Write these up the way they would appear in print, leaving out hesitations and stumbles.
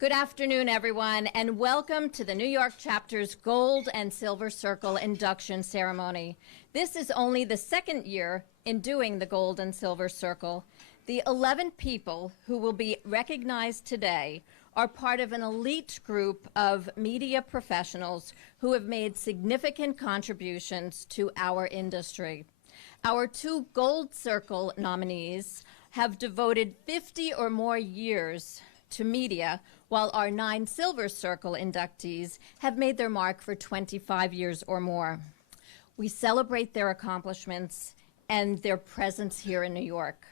Good afternoon, everyone, and welcome to the New York Chapter's Gold and Silver Circle induction ceremony. This is only the second year in doing the Gold and Silver Circle. The 11 people who will be recognized today are part of an elite group of media professionals who have made significant contributions to our industry. Our two Gold Circle nominees have devoted 50 or more years to media, while our 9 Silver Circle inductees have made their mark for 25 years or more. We celebrate their accomplishments and their presence here in New York.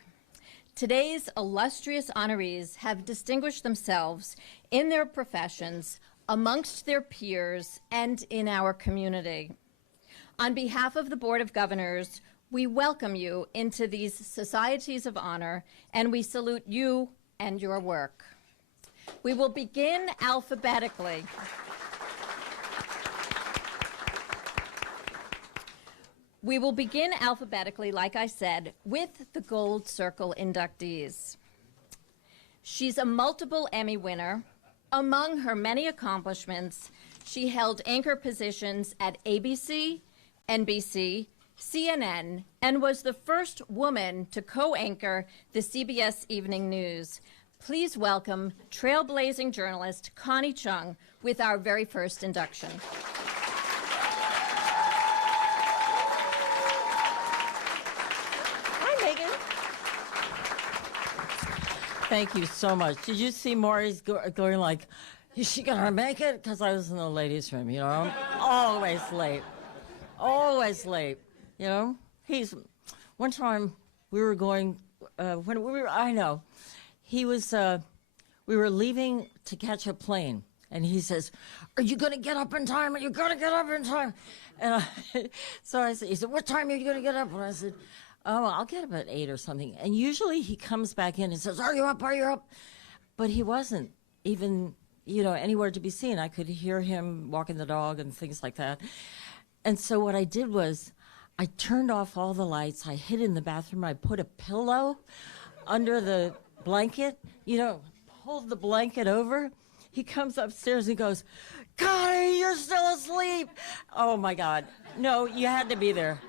Today's illustrious honorees have distinguished themselves in their professions, amongst their peers, and in our community. On behalf of the Board of Governors, we welcome you into these societies of honor, and we salute you and your work. We will begin alphabetically. We will begin alphabetically, like I said, with the Gold Circle inductees. She's a multiple Emmy winner. Among her many accomplishments, she held anchor positions at ABC, NBC, CNN, and was the first woman to co-anchor the CBS Evening News. Please welcome trailblazing journalist Connie Chung with our very first induction. Hi, Megan. Thank you so much. Did you see Maury's going like, is she going to make it? Because I was in the ladies' room, you know. I'm always late. Always late, you know. One time we were going, he was, we were leaving to catch a plane, and he says, are you going to get up in time? Are you going to get up in time? And so I said, he said, what time are you going to get up? And I said, oh, I'll get up at 8 or something. And usually he comes back in and says, are you up? Are you up? But he wasn't even, anywhere to be seen. I could hear him walking the dog and things like that. And so what I did was I turned off all the lights. I hid in the bathroom. I put a pillow under the blanket, pulled the blanket over. He comes upstairs and goes, Connie, you're still asleep. Oh, my God. No, you had to be there.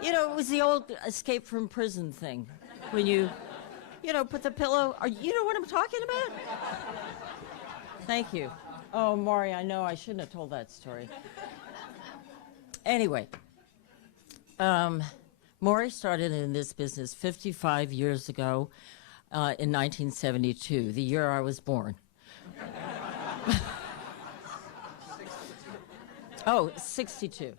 It was the old escape from prison thing. When you, put the pillow. You know what I'm talking about? Thank you. Oh, Maury, I know I shouldn't have told that story. Anyway, Maury started in this business 55 years ago. In 1972, the year I was born. 62. Oh, 62.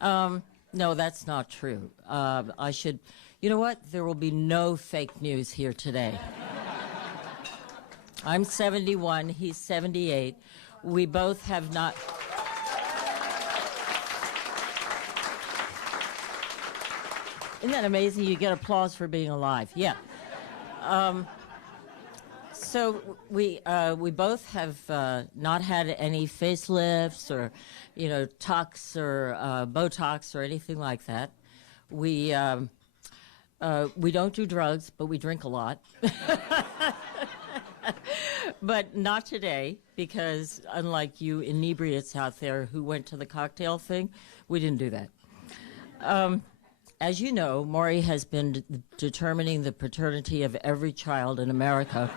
No, that's not true. You know what? There will be no fake news here today. I'm 71, he's 78. We both have not... Isn't that amazing? You get applause for being alive. Yeah. So we both have not had any facelifts or, tucks or Botox or anything like that. We don't do drugs, but we drink a lot. But not today, because unlike you inebriates out there who went to the cocktail thing, we didn't do that. As you know, Maury has been determining the paternity of every child in America.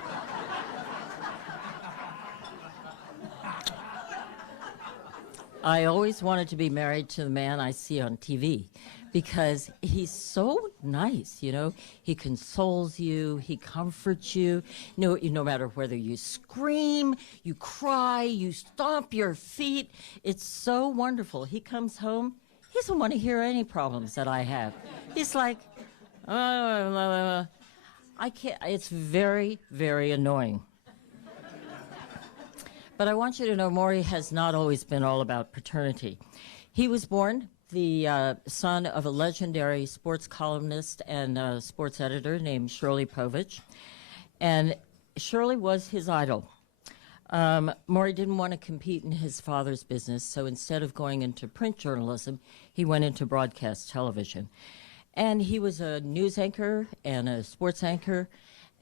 I always wanted to be married to the man I see on TV because he's so nice, He consoles you, he comforts you, no matter whether you scream, you cry, you stomp your feet. It's so wonderful. He comes home. He doesn't want to hear any problems that I have. He's like, I can't. It's very, very annoying. But I want you to know Maury has not always been all about paternity. He was born the son of a legendary sports columnist and sports editor named Shirley Povich. And Shirley was his idol. Maury didn't want to compete in his father's business, so instead of going into print journalism, he went into broadcast television. And he was a news anchor and a sports anchor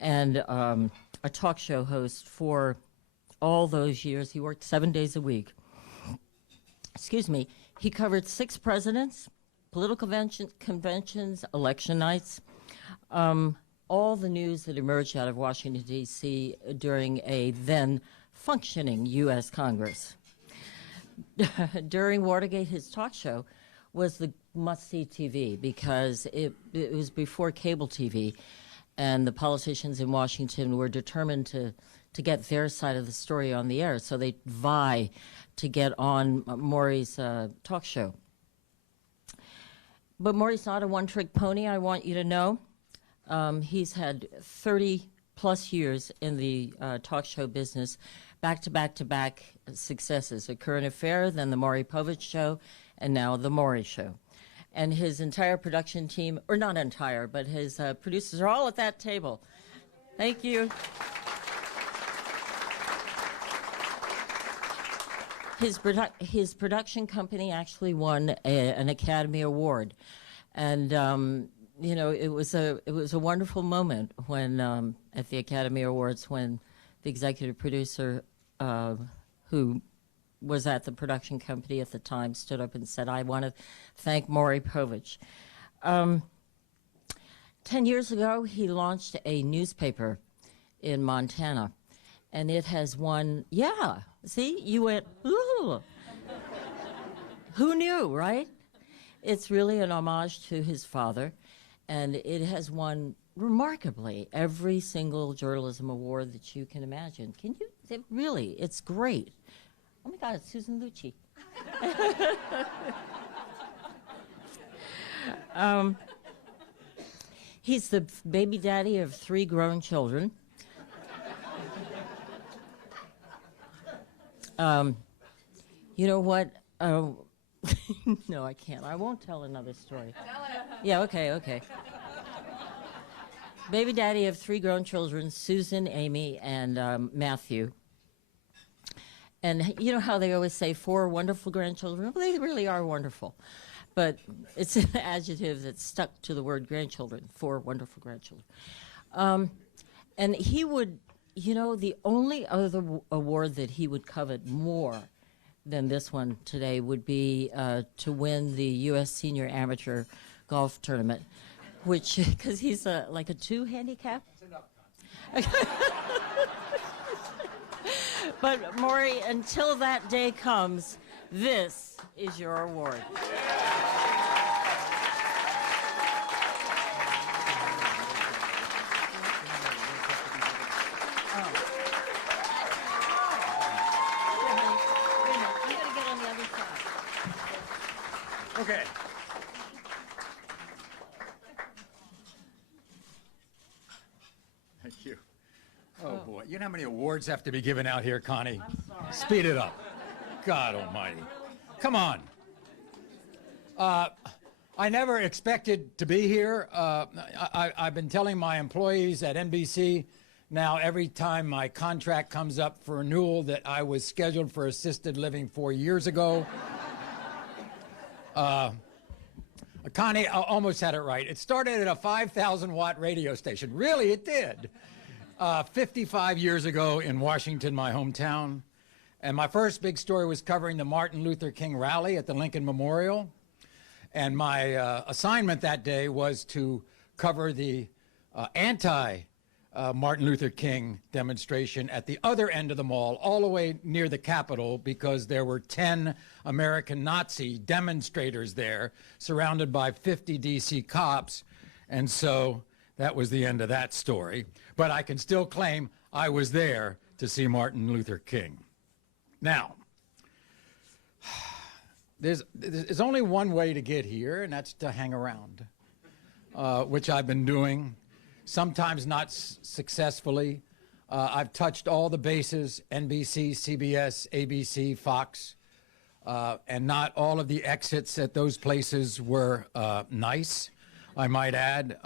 and a talk show host for all those years. He worked 7 days a week. Excuse me. He covered 6 presidents, political conventions, election nights, all the news that emerged out of Washington, D.C. during a then functioning U.S. Congress. During Watergate, his talk show was the must-see TV because it was before cable TV, and the politicians in Washington were determined to get their side of the story on the air, so they vie to get on Maury's talk show. But Maury's not a one-trick pony, I want you to know. He's had 30-plus years in the talk show business, back-to-back-to-back successes, A Current Affair, then The Maury Povich Show, and now The Maury Show. And his entire production team, or not entire, but his producers are all at that table. Thank you. His production company actually won an Academy Award, and you know, it was a wonderful moment when at the Academy Awards when the executive producer who was at the production company at the time stood up and said, "I want to thank Maury Povich." 10 years ago, he launched a newspaper in Montana, and it has won. Yeah, see, you went, ooh. Who knew, right? It's really an homage to his father, and it has won remarkably every single journalism award that you can imagine. Can you? Really, it's great. Oh my God, it's Susan Lucci. He's the baby daddy of 3 grown children. You know what? No, I can't. I won't tell another story. Yeah, okay. Baby daddy of 3 grown children, Susan, Amy, and Matthew. And you know how they always say 4 wonderful grandchildren? Well, they really are wonderful. But it's an adjective that's stuck to the word grandchildren, 4 wonderful grandchildren. And he would, you know, the only other award that he would covet more than this one today would be to win the U.S. Senior Amateur Golf Tournament, which, because he's like a 2 handicap. That's enough. But Maury, until that day comes, this is your award. Okay. Thank you. Oh, boy. You know how many awards have to be given out here, Connie? I'm sorry. Speed it up. God almighty. Come on. I never expected to be here. I've been telling my employees at NBC now every time my contract comes up for renewal that I was scheduled for assisted living 4 years ago. Connie almost had it right. It started at a 5,000-watt radio station. Really, it did. 55 years ago in Washington, my hometown. And my first big story was covering the Martin Luther King rally at the Lincoln Memorial. And my assignment that day was to cover the anti-Martin Luther King demonstration at the other end of the mall, all the way near the Capitol, because there were 10 American Nazi demonstrators there, surrounded by 50 D.C. cops. And so that was the end of that story. But I can still claim I was there to see Martin Luther King. Now, there's only one way to get here, and that's to hang around, which I've been doing, sometimes not successfully. I've touched all the bases, NBC, CBS, ABC, Fox, and not all of the exits at those places were nice, I might add.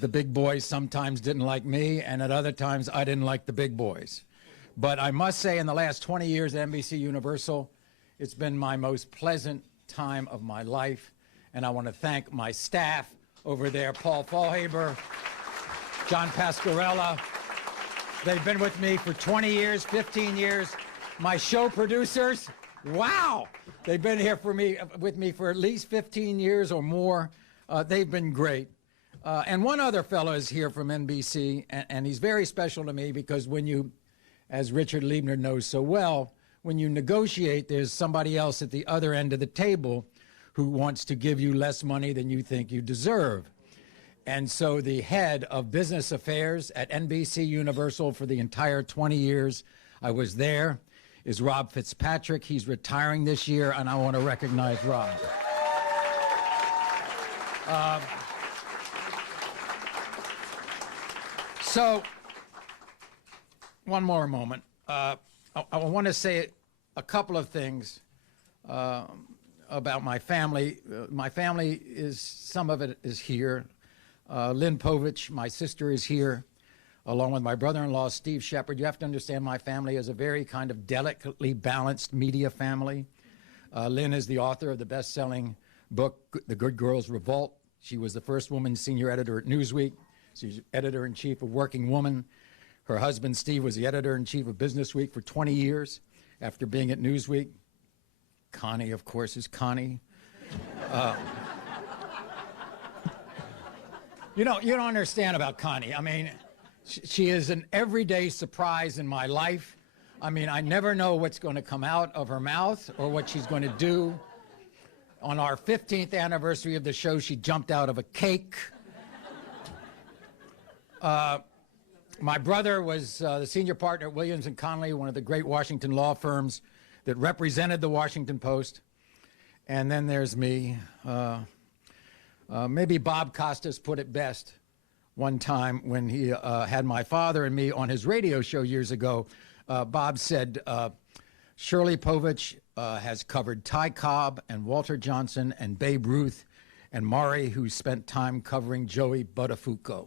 The big boys sometimes didn't like me, and at other times I didn't like the big boys. But I must say, in the last 20 years at NBC Universal, it's been my most pleasant time of my life, and I want to thank my staff over there, Paul Fallhaber, John Pasquarella, They've been with me for 20 years, 15 years. My show producers, wow, they've been here with me for at least 15 years or more. They've been great. And one other fellow is here from NBC, and he's very special to me because when you, as Richard Liebner knows so well, when you negotiate, there's somebody else at the other end of the table who wants to give you less money than you think you deserve. And so the head of business affairs at NBC Universal for the entire 20 years I was there is Rob Fitzpatrick. He's retiring this year, and I want to recognize Rob. So, one more moment. I want to say a couple of things about my family. My family is, some of it is here. Lynn Povich, my sister, is here, along with my brother-in-law, Steve Shepard. You have to understand my family is a very kind of delicately balanced media family. Lynn is the author of the best-selling book, The Good Girls Revolt. She was the first woman senior editor at Newsweek. She's editor-in-chief of Working Woman. Her husband, Steve, was the editor-in-chief of Business Week for 20 years after being at Newsweek. Connie, of course, is Connie. You don't understand about Connie. I mean, she is an everyday surprise in my life. I mean, I never know what's going to come out of her mouth or what she's going to do. On our 15th anniversary of the show, she jumped out of a cake. My brother was the senior partner at Williams & Connolly, one of the great Washington law firms that represented the Washington Post. And then there's me. Maybe Bob Costas put it best one time when he had my father and me on his radio show years ago. Bob said, Shirley Povich has covered Ty Cobb and Walter Johnson and Babe Ruth and Maury, who spent time covering Joey Buttafuoco.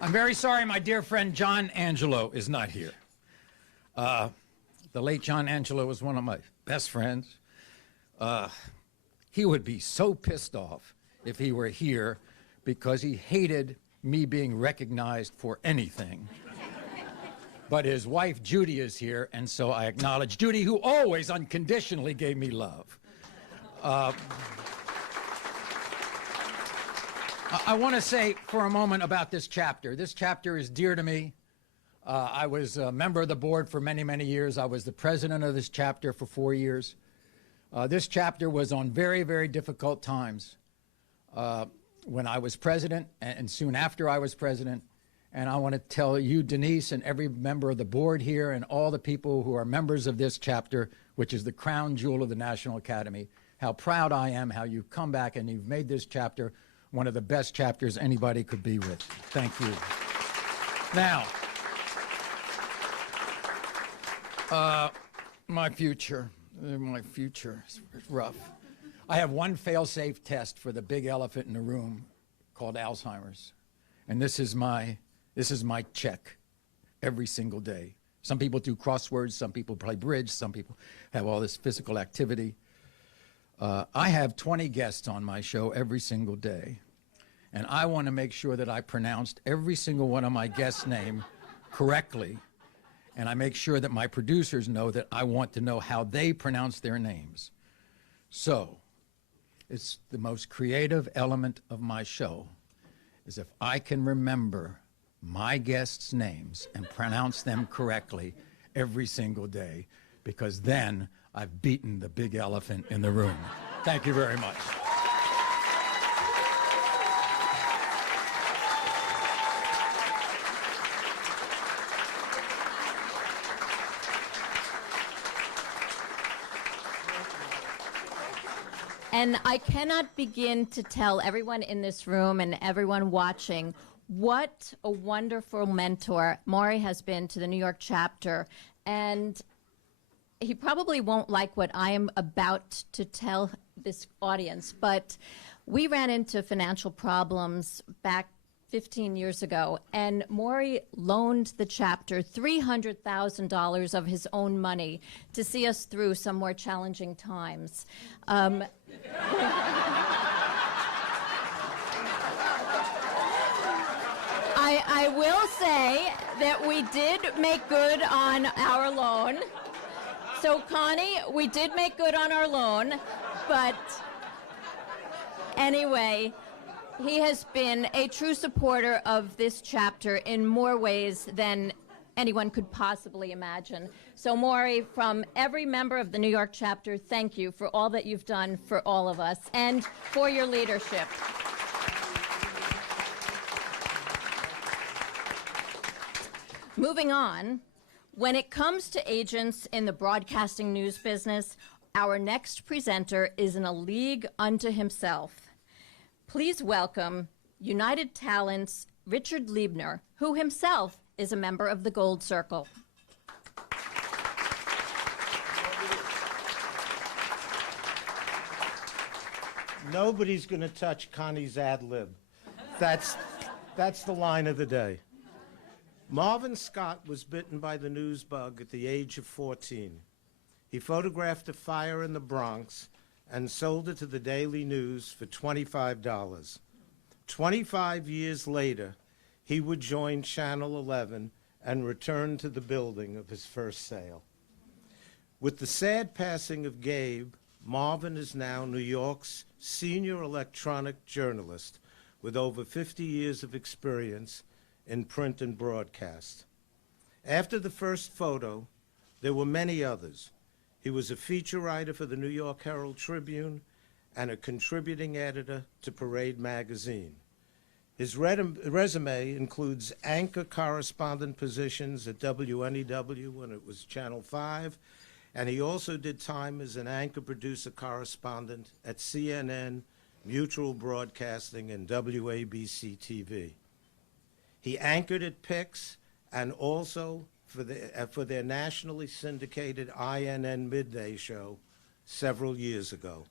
I'm very sorry my dear friend John Angelo is not here. The late John Angelo was one of my best friends. He would be so pissed off if he were here because he hated me being recognized for anything. But his wife Judy is here, and so I acknowledge Judy, who always unconditionally gave me love. I want to say for a moment about this chapter. This chapter is dear to me. I was a member of the board for many, many years. I was the president of this chapter for 4 years. This chapter was on very, very difficult times when I was president and soon after I was president. And I want to tell you, Denise, and every member of the board here and all the people who are members of this chapter, which is the crown jewel of the National Academy, how proud I am, how you've come back and you've made this chapter one of the best chapters anybody could be with. Thank you. Now, my future is rough. I have one fail-safe test for the big elephant in the room called Alzheimer's. And this is my check every single day. Some people do crosswords, some people play bridge, some people have all this physical activity. I have 20 guests on my show every single day, and I want to make sure that I pronounced every single one of my guests' name correctly, and I make sure that my producers know that I want to know how they pronounce their names. So, it's the most creative element of my show, is if I can remember my guests' names and pronounce them correctly every single day, because then I've beaten the big elephant in the room. Thank you very much. And I cannot begin to tell everyone in this room and everyone watching what a wonderful mentor Maury has been to the New York chapter. And he probably won't like what I am about to tell this audience, but we ran into financial problems back 15 years ago, and Maury loaned the chapter $300,000 of his own money to see us through some more challenging times. I will say that we did make good on our loan. So, Connie, we did make good on our loan, but anyway, he has been a true supporter of this chapter in more ways than anyone could possibly imagine. So, Maury, from every member of the New York chapter, thank you for all that you've done for all of us and for your leadership. Moving on, when it comes to agents in the broadcasting news business, our next presenter is in a league unto himself. Please welcome United Talent's Richard Liebner, who himself is a member of the Gold Circle. Nobody's going to touch Connie's ad lib. That's the line of the day. Marvin Scott was bitten by the news bug at the age of 14. He photographed a fire in the Bronx and sold it to the Daily News for $25. 25 years later, he would join Channel 11 and return to the building of his first sale. With the sad passing of Gabe, Marvin is now New York's senior electronic journalist with over 50 years of experience in print and broadcast. After the first photo, there were many others. He was a feature writer for the New York Herald Tribune and a contributing editor to Parade magazine. His resume includes anchor correspondent positions at WNEW when it was Channel 5, and he also did time as an anchor producer correspondent at CNN, Mutual Broadcasting, and WABC-TV. He anchored at PIX and also for their nationally syndicated INN Midday show several years ago.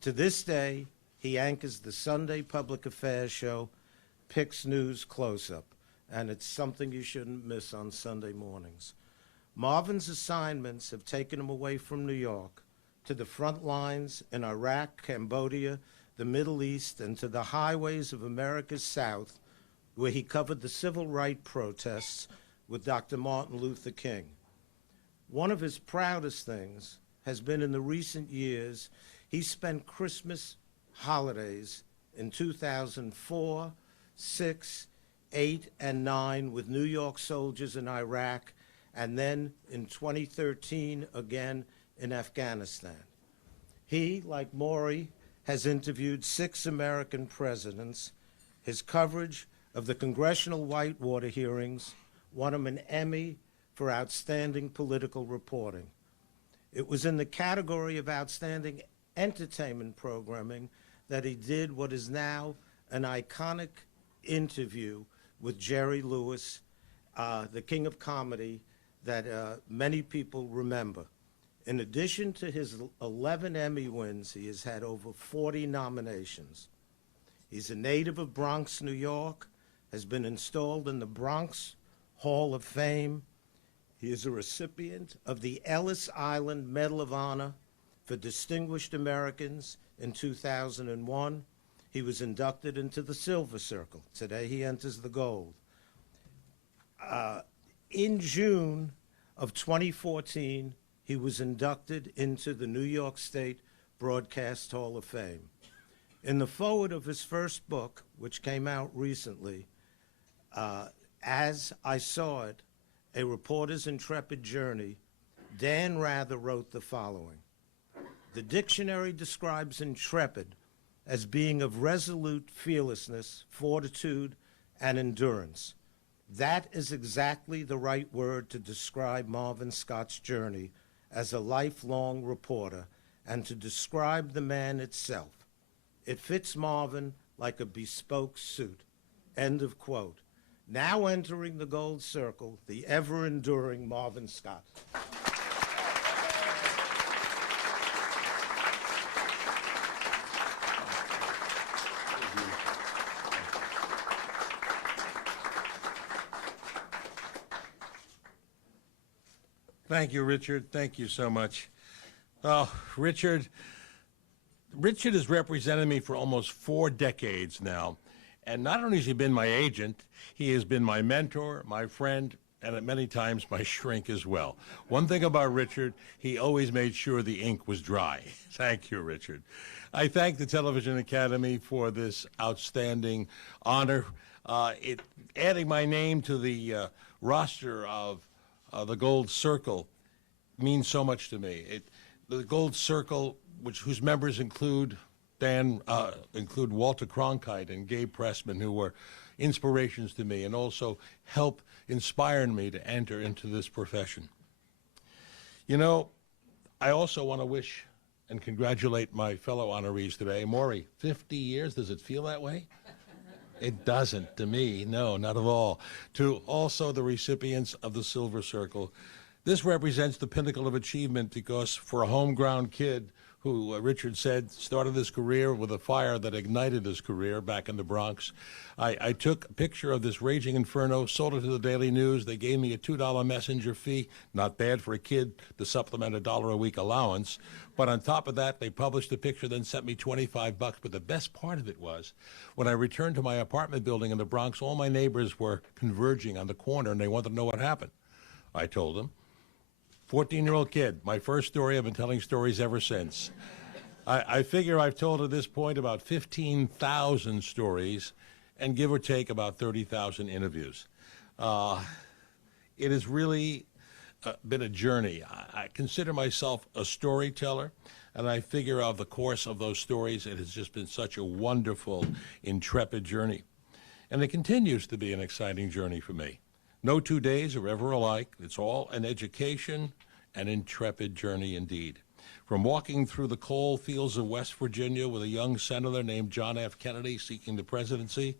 To this day, he anchors the Sunday public affairs show, PIX News Close-Up, and it's something you shouldn't miss on Sunday mornings. Marvin's assignments have taken him away from New York to the front lines in Iraq, Cambodia, the Middle East, and to the highways of America's South, where he covered the civil rights protests with Dr. Martin Luther King. One of his proudest things has been in the recent years, he spent Christmas holidays in 2004, 6, 8, and 9 with New York soldiers in Iraq, and then in 2013 again in Afghanistan. He, like Maury, has interviewed 6 American presidents. His coverage of the congressional Whitewater hearings won him an Emmy for outstanding political reporting. It was in the category of outstanding entertainment programming that he did what is now an iconic interview with Jerry Lewis, the king of comedy that many people remember. In addition to his 11 Emmy wins, he has had over 40 nominations. He's a native of Bronx, New York, has been installed in the Bronx Hall of Fame. He is a recipient of the Ellis Island Medal of Honor for Distinguished Americans in 2001. He was inducted into the Silver Circle. Today he enters the Gold. In June of 2014, he was inducted into the New York State Broadcast Hall of Fame. In the foreword of his first book, which came out recently, As I Saw It, A Reporter's Intrepid Journey, Dan Rather wrote the following. The dictionary describes intrepid as being of resolute fearlessness, fortitude, and endurance. That is exactly the right word to describe Marvin Scott's journey as a lifelong reporter and to describe the man itself. It fits Marvin like a bespoke suit. End of quote. Now entering the Gold Circle, the ever-enduring Marvin Scott. Thank you, Richard. Thank you so much. Oh, Richard has represented me for almost 4 decades now. And not only has he been my agent, he has been my mentor, my friend, and at many times my shrink as well. One thing about Richard, he always made sure the ink was dry. Thank you, Richard. I thank the Television Academy for this outstanding honor. Adding my name to the roster of the Gold Circle means so much to me. The Gold Circle, whose members include Walter Cronkite and Gabe Pressman, who were inspirations to me and also help inspire me to enter into this profession. You know, I also want to wish and congratulate my fellow honorees today. Maury, 50 years, does it feel that way? It doesn't to me, no, not at all. To also the recipients of the Silver Circle. This represents the pinnacle of achievement because for a home-ground kid who, Richard said, started his career with a fire that ignited his career back in the Bronx. I took a picture of this raging inferno, sold it to the Daily News. They gave me a $2 messenger fee, not bad for a kid to supplement a $1 a week allowance. But on top of that, they published the picture, then sent me $25. But the best part of it was, when I returned to my apartment building in the Bronx, all my neighbors were converging on the corner, and they wanted to know what happened. I told them. 14-year-old kid, my first story. I've been telling stories ever since. I figure I've told at this point about 15,000 stories and give or take about 30,000 interviews. It has really been a journey. I consider myself a storyteller, and I figure of the course of those stories, it has just been such a wonderful, intrepid journey. And it continues to be an exciting journey for me. No 2 days are ever alike. It's all an education, an intrepid journey indeed. From walking through the coal fields of West Virginia with a young senator named John F. Kennedy seeking the presidency,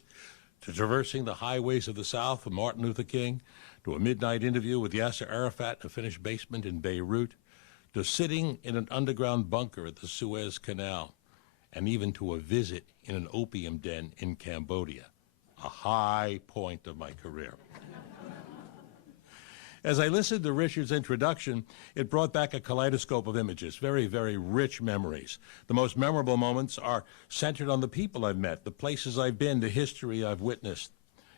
to traversing the highways of the South with Martin Luther King, to a midnight interview with Yasser Arafat in a finished basement in Beirut, to sitting in an underground bunker at the Suez Canal, and even to a visit in an opium den in Cambodia, a high point of my career. As I listened to Richard's introduction, it brought back a kaleidoscope of images, very, very rich memories. The most memorable moments are centered on the people I've met, the places I've been, the history I've witnessed.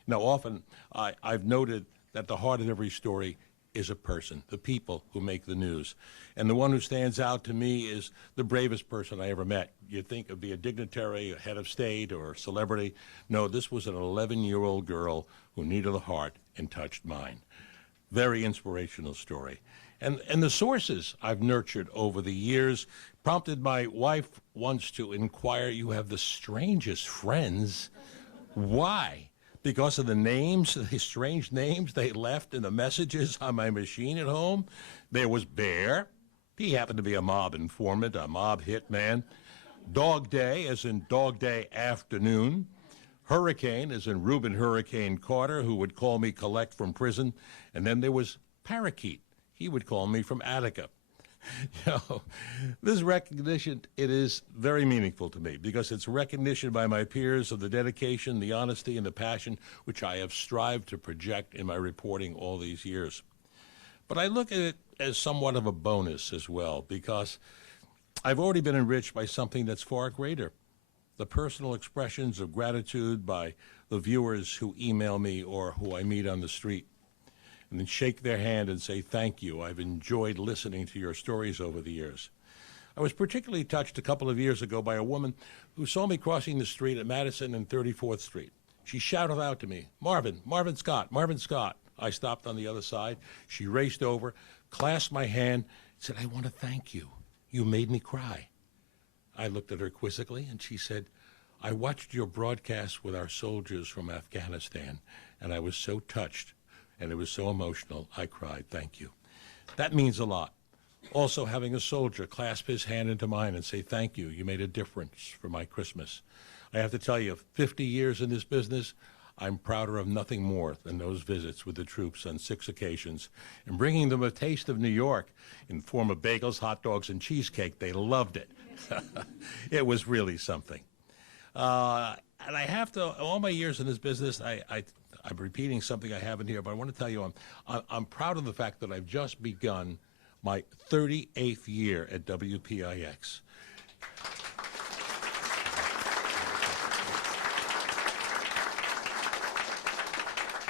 Now, often I've noted that the heart of every story is a person, the people who make the news. And the one who stands out to me is the bravest person I ever met. You'd think it'd be a dignitary, a head of state, or a celebrity. No, this was an 11-year-old girl who needed a heart and touched mine. Very inspirational story. And the sources I've nurtured over the years prompted my wife once to inquire, you have the strangest friends. Why? Because of the names, the strange names they left in the messages on my machine at home? There was Bear. He happened to be a mob informant, a mob hitman. Dog Day, as in Dog Day Afternoon. Hurricane, as in Reuben Hurricane Carter, who would call me collect from prison. And then there was Parakeet. He would call me from Attica. You know, this recognition, it is very meaningful to me because it's recognition by my peers of the dedication, the honesty, and the passion which I have strived to project in my reporting all these years. But I look at it as somewhat of a bonus as well because I've already been enriched by something that's far greater. The personal expressions of gratitude by the viewers who email me or who I meet on the street, and then shake their hand and say, thank you. I've enjoyed listening to your stories over the years. I was particularly touched a couple of years ago by a woman who saw me crossing the street at Madison and 34th Street. She shouted out to me, Marvin Scott, Marvin Scott. I stopped on the other side. She raced over, clasped my hand, said, I want to thank you. You made me cry. I looked at her quizzically, and she said, I watched your broadcast with our soldiers from Afghanistan, and I was so touched, and it was so emotional, I cried, thank you. That means a lot. Also, having a soldier clasp his hand into mine and say, thank you, you made a difference for my Christmas. I have to tell you, 50 years in this business, I'm prouder of nothing more than those visits with the troops on 6 occasions and bringing them a taste of New York in form of bagels, hot dogs, and cheesecake. They loved it. It was really something. And I have to, all my years in this business, I'm repeating something I haven't here, but I want to tell you I'm proud of the fact that I've just begun my 38th year at WPIX.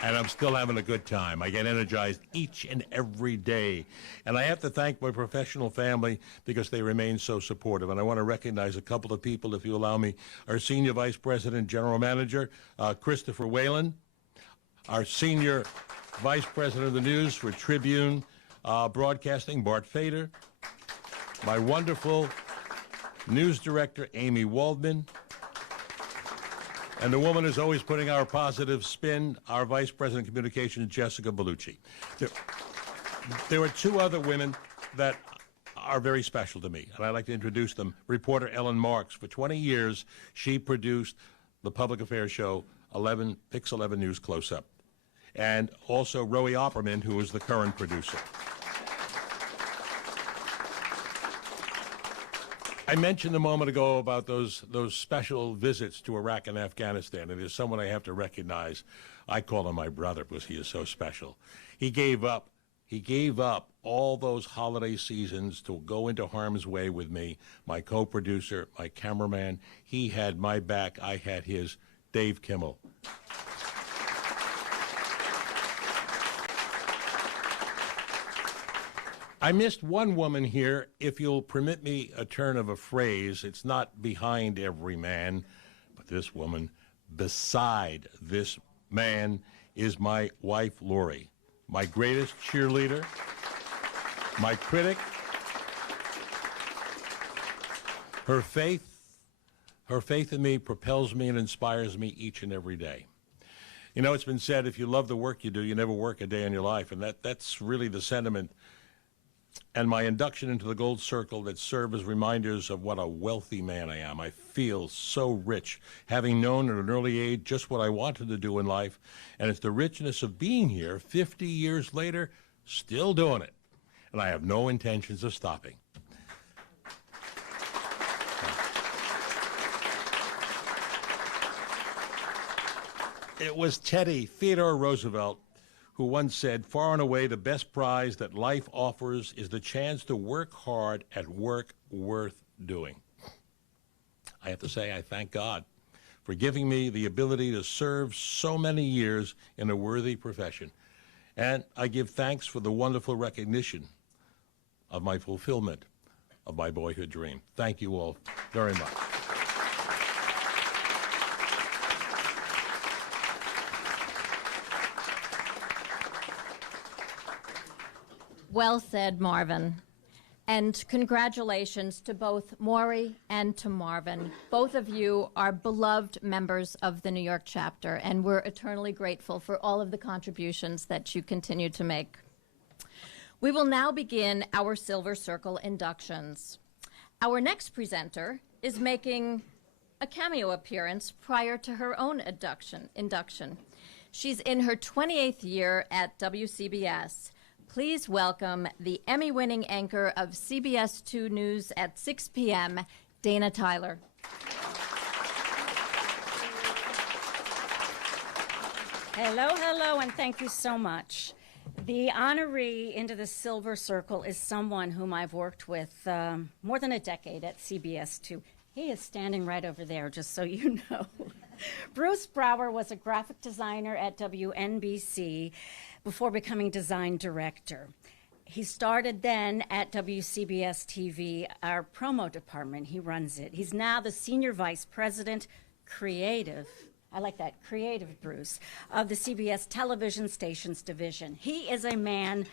And I'm still having a good time. I get energized each and every day. And I have to thank my professional family because they remain so supportive. And I want to recognize a couple of people, if you allow me. Our Senior Vice President, General Manager, Christopher Whalen. Our Senior Vice President of the News for Tribune Broadcasting, Bart Fader. My wonderful News Director, Amy Waldman. And the woman who's always putting our positive spin, our Vice President of Communications, Jessica Bellucci. There were two other women that are very special to me, and I'd like to introduce them. Reporter Ellen Marks. For 20 years, she produced the public affairs show Pix 11 News Close-Up. And also Rowie Opperman, who is the current producer. I mentioned a moment ago about those special visits to Iraq and Afghanistan, and there's someone I have to recognize. I call him my brother because he is so special. He gave up all those holiday seasons to go into harm's way with me, my co-producer, my cameraman. He had my back, I had his. Dave Kimmel. I missed one woman here. If you'll permit me a turn of a phrase, it's not behind every man, but this woman beside this man is my wife, Lori, my greatest cheerleader, my critic. Her faith in me propels me and inspires me each and every day. You know, it's been said, if you love the work you do, you never work a day in your life, and that's really the sentiment. And my induction into the Gold Circle that serve as reminders of what a wealthy man I am. I feel so rich, having known at an early age just what I wanted to do in life. And it's the richness of being here 50 years later, still doing it. And I have no intentions of stopping. It was Teddy Theodore Roosevelt who once said, far and away the best prize that life offers is the chance to work hard at work worth doing. I have to say I thank God for giving me the ability to serve so many years in a worthy profession. And I give thanks for the wonderful recognition of my fulfillment of my boyhood dream. Thank you all very much. Well said, Marvin. And congratulations to both Maury and to Marvin. Both of you are beloved members of the New York chapter, and we're eternally grateful for all of the contributions that you continue to make. We will now begin our Silver Circle inductions. Our next presenter is making a cameo appearance prior to her own induction. She's in her 28th year at WCBS. Please welcome the Emmy-winning anchor of CBS 2 News at 6 p.m., Dana Tyler. Hello, and thank you so much. The honoree into the Silver Circle is someone whom I've worked with more than a decade at CBS 2. He is standing right over there, just so you know. Bruce Brower was a graphic designer at WNBC before becoming design director. He started then at WCBS TV, our promo department. He runs it. He's now the senior vice president, creative, I like that, creative Bruce, of the CBS television stations division. He is a man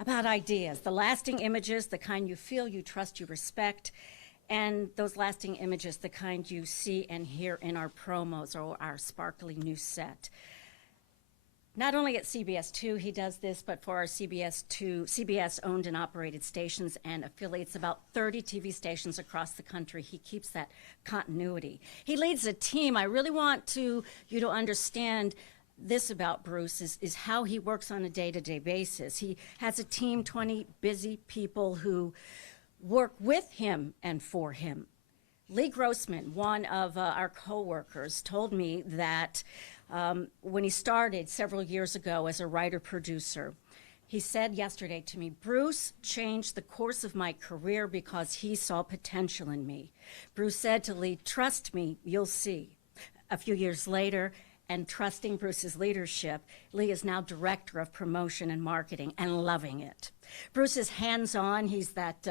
about ideas, the lasting images, the kind you feel, you trust, you respect, and those lasting images, the kind you see and hear in our promos or our sparkly new set. Not only at CBS 2 he does this, but for our CBS owned and operated stations and affiliates, about 30 TV stations across the country. He keeps that continuity. He leads a team. I really want you to understand this about Bruce is how he works on a day-to-day basis. He has a team, 20 busy people who work with him and for him. Lee Grossman, one of our coworkers, told me that when he started several years ago as a writer-producer. He said yesterday to me, Bruce changed the course of my career because he saw potential in me. Bruce said to Lee, trust me, you'll see. A few years later, and trusting Bruce's leadership, Lee is now director of promotion and marketing and loving it. Bruce is hands-on. He's that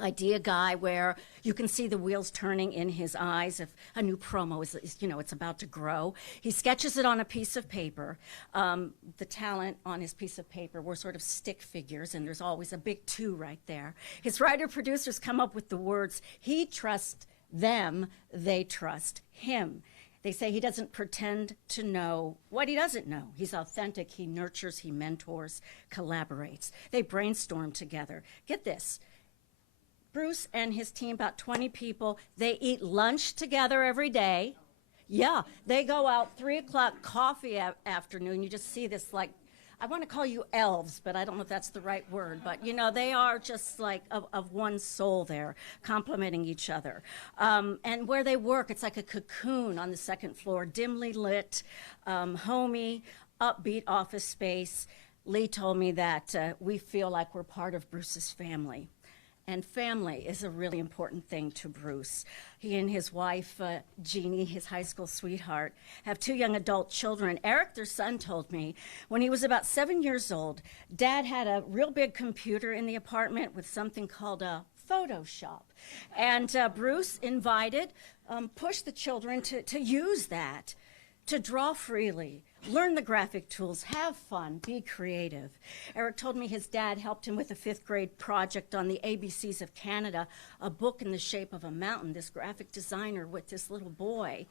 idea guy where you can see the wheels turning in his eyes if a new promo is it's about to grow. He sketches it on a piece of paper. The talent on his piece of paper were sort of stick figures, and there's always a big 2 right there. His writer-producers come up with the words, he trusts them, they trust him. They say he doesn't pretend to know what he doesn't know. He's authentic, he nurtures, he mentors, collaborates. They brainstorm together. Get this. Bruce and his team, about 20 people, they eat lunch together every day. Yeah, they go out 3 o'clock coffee afternoon. You just see this, like, I want to call you elves, but I don't know if that's the right word. But, they are just like of one soul there, complementing each other. And where they work, it's like a cocoon on the second floor, dimly lit, homey, upbeat office space. Lee told me that we feel like we're part of Bruce's family. And family is a really important thing to Bruce. He and his wife, Jeannie, his high school sweetheart, have 2 young adult children. Eric, their son, told me when he was about 7 years old, Dad had a real big computer in the apartment with something called a Photoshop. And Bruce pushed the children to use that, to draw freely, learn the graphic tools, have fun, be creative. Eric told me his dad helped him with a 5th grade project on the ABCs of Canada, a book in the shape of a mountain, this graphic designer with this little boy,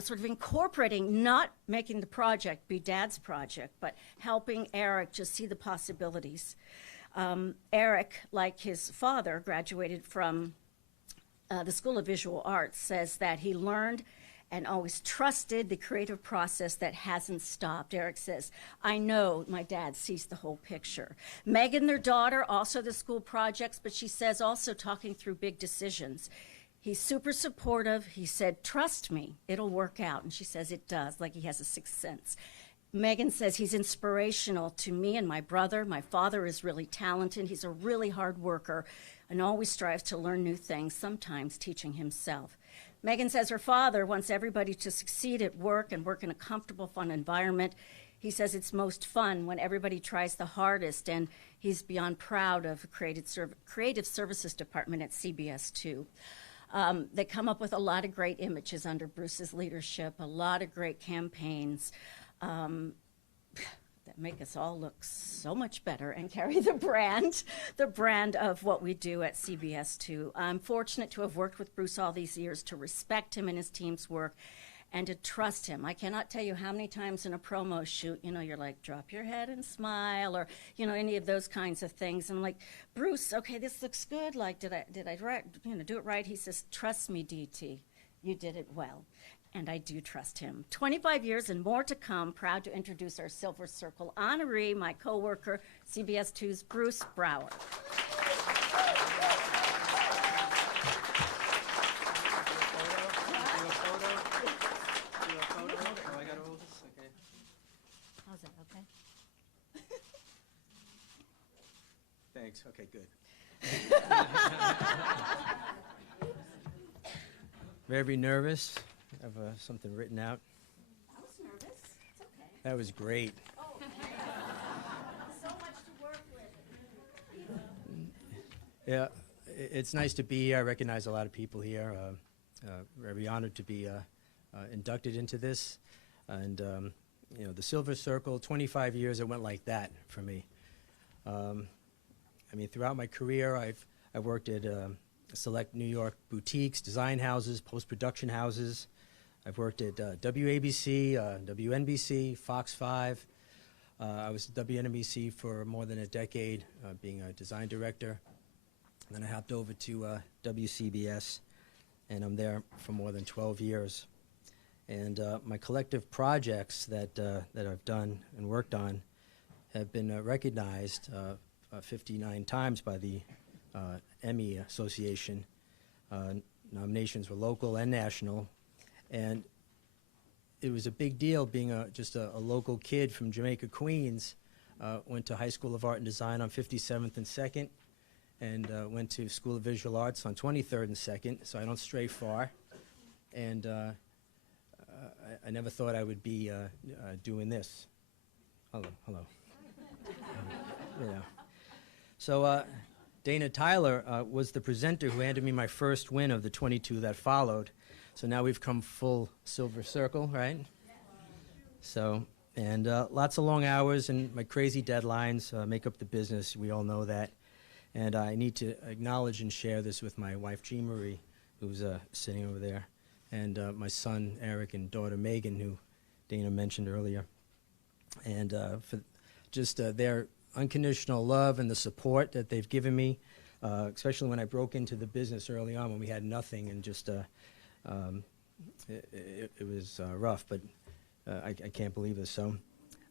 sort of incorporating, not making the project be Dad's project, but helping Eric just see the possibilities. Eric, like his father, graduated from the School of Visual Arts, says that he learned and always trusted the creative process that hasn't stopped. Eric says, I know my dad sees the whole picture. Megan, their daughter, also the school projects, but she says also talking through big decisions. He's super supportive. He said, trust me, it'll work out. And she says it does, like he has a 6th sense. Megan says he's inspirational to me and my brother. My father is really talented. He's a really hard worker and always strives to learn new things, sometimes teaching himself. Megan says her father wants everybody to succeed at work and work in a comfortable, fun environment. He says it's most fun when everybody tries the hardest, and he's beyond proud of the Creative Services Department at CBS 2. They come up with a lot of great images under Bruce's leadership, a lot of great campaigns that make us all look so much better and carry the brand of what we do at CBS 2. I'm fortunate to have worked with Bruce all these years, to respect him and his team's work, and to trust him. I cannot tell you how many times in a promo shoot, you're like, drop your head and smile, or, any of those kinds of things. And I'm like, Bruce, okay, this looks good. Like, did I do it right? He says, trust me, DT, you did it well. And I do trust him. 25 years and more to come. Proud to introduce our Silver Circle honoree, my coworker, CBS 2's Bruce Brower. How's that, okay? Thanks, okay, good. Very nervous. I have something written out. I was nervous. It's okay. That was great. Oh, so much to work with. Yeah, it's nice to be here. I recognize a lot of people here. Very honored to be inducted into this. And, the Silver Circle, 25 years, it went like that for me. Throughout my career, I've worked at select New York boutiques, design houses, post-production houses. I've worked at WABC, WNBC, Fox 5. I was at WNBC for more than a decade, being a design director. And then I hopped over to WCBS, and I'm there for more than 12 years. And my collective projects that I've done and worked on have been recognized 59 times by the Emmy Association. Nominations were local and national. And it was a big deal being just a local kid from Jamaica, Queens. Went to High School of Art and Design on 57th and 2nd, and went to School of Visual Arts on 23rd and 2nd, so I don't stray far. And I never thought I would be doing this. Hello. Yeah. So Dana Tyler was the presenter who handed me my first win of the 22 that followed. So now we've come full Silver Circle, right? So, and lots of long hours and my crazy deadlines make up the business. We all know that. And I need to acknowledge and share this with my wife, Jean Marie, who's sitting over there, and my son, Eric, and daughter, Megan, who Dana mentioned earlier. And for just their unconditional love and the support that they've given me, especially when I broke into the business early on when we had nothing, and just it was rough, but I can't believe this. So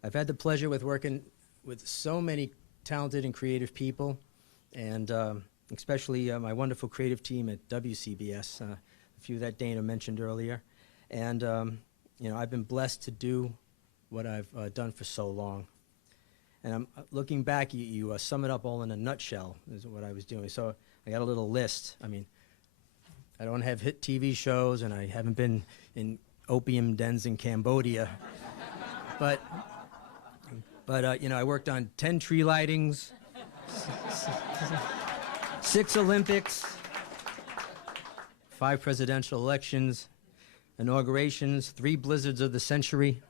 I've had the pleasure with working with so many talented and creative people, and especially my wonderful creative team at WCBS, a few that Dana mentioned earlier. And you know, I've been blessed to do what I've done for so long. And I'm looking back, you sum it up all in a nutshell, is what I was doing. So I got a little list. I mean, I don't have hit TV shows, and I haven't been in opium dens in Cambodia. but you know, I worked on 10 tree lightings, 6 Olympics, 5 presidential elections, inaugurations, 3 blizzards of the century,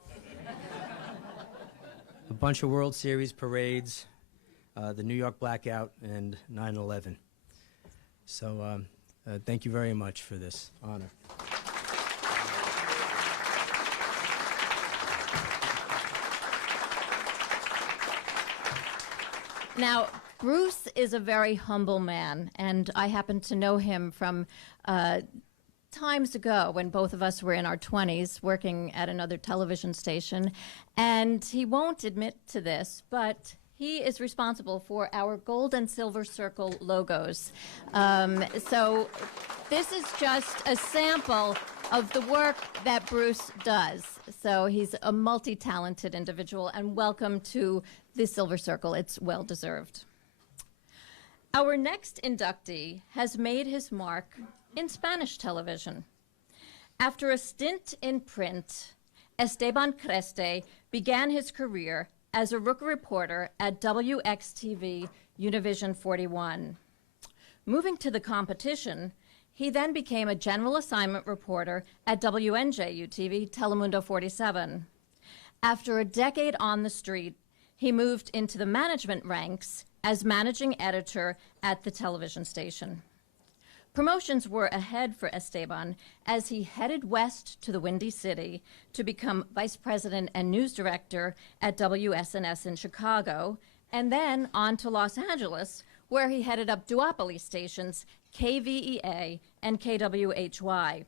a bunch of World Series parades, the New York blackout, and 9/11. So thank you very much for this honor. Now, Bruce is a very humble man, and I happen to know him from times ago when both of us were in our 20s working at another television station. And he won't admit to this, but he is responsible for our gold and silver circle logos. So this is just a sample of the work that Bruce does. So he's a multi-talented individual, and welcome to the Silver Circle. It's well-deserved. Our next inductee has made his mark in Spanish television. After a stint in print, Esteban Creste began his career as a rookie reporter at WXTV Univision 41. Moving to the competition, he then became a general assignment reporter at WNJU-TV Telemundo 47. After a decade on the street, he moved into the management ranks as managing editor at the television station. Promotions were ahead for Esteban as he headed west to the Windy City to become vice president and news director at WSNS in Chicago, and then on to Los Angeles, where he headed up duopoly stations KVEA and KWHY.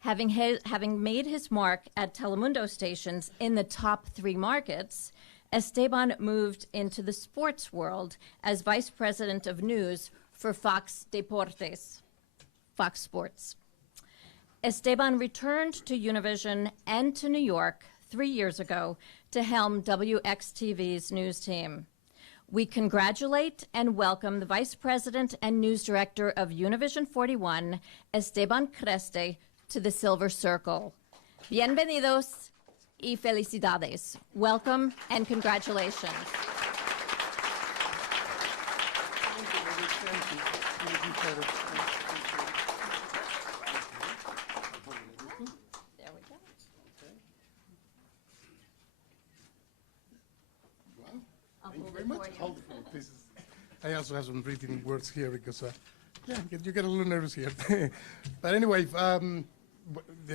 Having made his mark at Telemundo stations in the top 3 markets, Esteban moved into the sports world as vice president of news for Fox Deportes, Fox Sports. Esteban returned to Univision and to New York 3 years ago to helm WXTV's news team. We congratulate and welcome the vice president and news director of Univision 41, Esteban Creste, to the Silver Circle. Bienvenidos y felicidades. Welcome and congratulations. There we go. Thank you very much. Hold it for me, please. I also have some breathing words here because, yeah, you get a little nervous here. But anyway,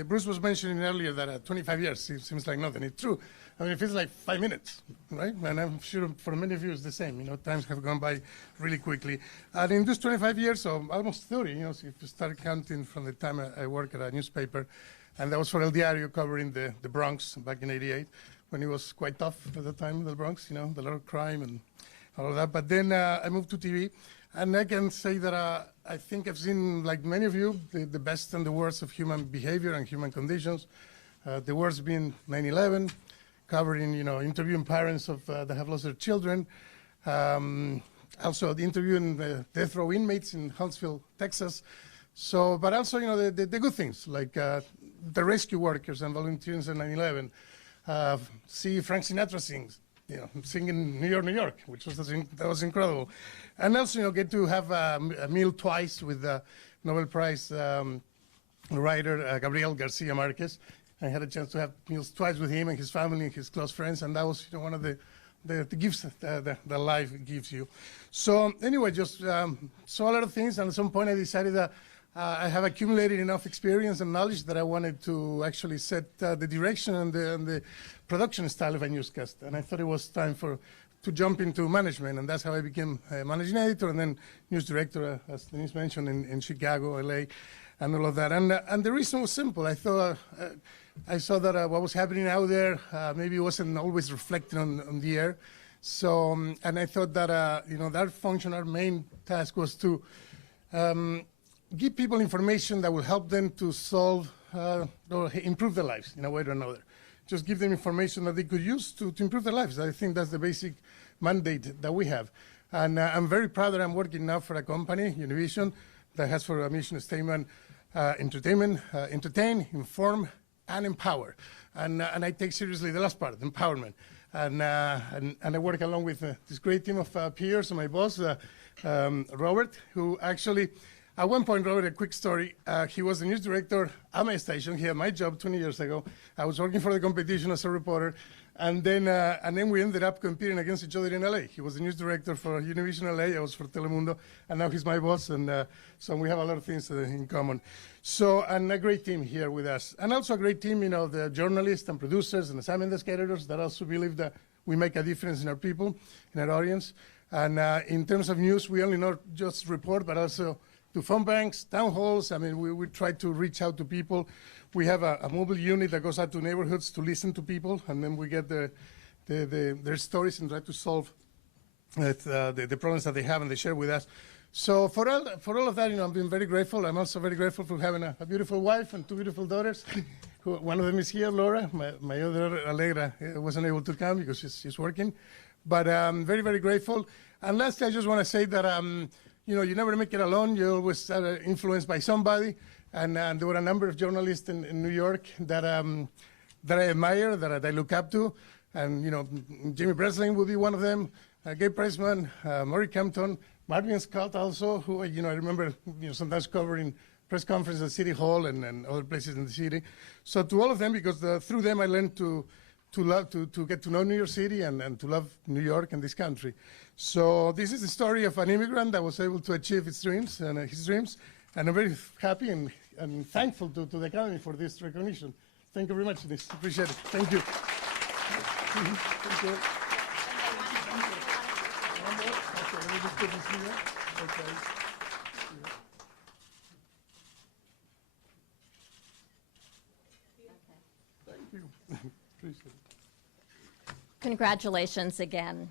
Bruce was mentioning earlier that 25 years seems like nothing. It's true. I mean, it feels like 5 minutes, right? And I'm sure for many of you it's the same. You know, times have gone by really quickly. And in these 25 years, so almost 30, you know, so if you start counting from the time I worked at a newspaper, and that was for El Diario covering the Bronx back in '88, when it was quite tough at the time in the Bronx, you know, a lot of crime and all of that. But then I moved to TV, and I can say that I think I've seen, like many of you, the best and the worst of human behavior and human conditions. the worst being 9/11, covering, interviewing parents of that have lost their children. Also, the interviewing death row inmates in Huntsville, Texas. So, but also, the good things like the rescue workers and volunteers in 9/11. See Frank Sinatra singing New York, New York, which was that was incredible. And also, get to have a meal twice with Nobel Prize writer Gabriel Garcia Marquez. I had a chance to have meals twice with him and his family and his close friends, and that was one of the gifts that life gives you. So anyway, just saw a lot of things, and at some point I decided that I have accumulated enough experience and knowledge that I wanted to actually set the direction and the production style of a newscast. And I thought it was time to jump into management, and that's how I became a managing editor and then news director, as Denise mentioned, in Chicago, LA, and all of that. And the reason was simple. I saw that what was happening out there maybe wasn't always reflected on the air. So, and I thought that that function, our main task, was to give people information that will help them to solve or improve their lives in a way or another. Just give them information that they could use to improve their lives. I think that's the basic mandate that we have. And I'm very proud that I'm working now for a company, Univision, that has for a mission statement entertainment, entertain, inform, and empower. And I take seriously the last part, empowerment. And I work along with this great team of peers and my boss, Robert, who actually, at one point, Robert, a quick story, he was the news director at my station. He had my job 20 years ago. I was working for the competition as a reporter. And then we ended up competing against each other in LA. He was the news director for Univision LA. I was for Telemundo, and now he's my boss. And so we have a lot of things in common. So, and a great team here with us, and also a great team, the journalists and producers and assignment desk editors that also believe that we make a difference in our people, in our audience. And in terms of news, we only not just report, but also do phone banks, town halls. I mean, we try to reach out to people. We have a mobile unit that goes out to neighborhoods to listen to people, and then we get their stories and try to solve the problems that they have and they share with us. So for all of that, I'm being very grateful. I'm also very grateful for having a beautiful wife and two beautiful daughters. One of them is here, Laura. My other, Allegra, wasn't able to come because she's working. But I'm very, very grateful. And lastly, I just want to say that, you never make it alone. You're always influenced by somebody. And there were a number of journalists in New York that I admire, that I look up to. And, Jimmy Breslin would be one of them, Gabe Pressman, Maury Campton, Marvin Scott also, who, I remember, sometimes covering press conferences at City Hall and other places in the city. So to all of them, because through them I learned to love, to get to know New York City and to love New York and this country. So this is the story of an immigrant that was able to achieve his dreams. And I'm very happy and thankful to the Academy for this recognition. Thank you very much, Denise. Appreciate it. Thank you. Thank you. Okay, let me just put this here. Okay. Thank you. Appreciate it. Congratulations again.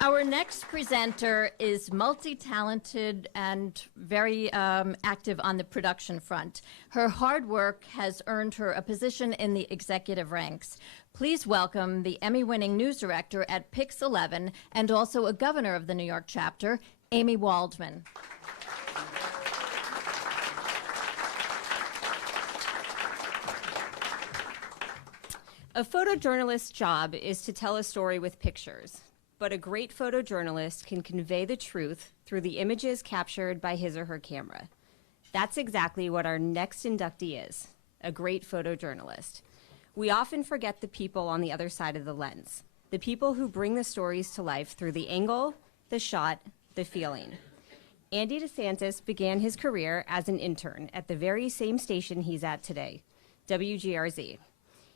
Our next presenter is multi-talented and very active on the production front. Her hard work has earned her a position in the executive ranks. Please welcome the Emmy-winning news director at Pix 11 and also a governor of the New York chapter, Amy Waldman. A photojournalist's job is to tell a story with pictures. But a great photojournalist can convey the truth through the images captured by his or her camera. That's exactly what our next inductee is, a great photojournalist. We often forget the people on the other side of the lens, the people who bring the stories to life through the angle, the shot, the feeling. Andy DeSantis began his career as an intern at the very same station he's at today, WGRZ.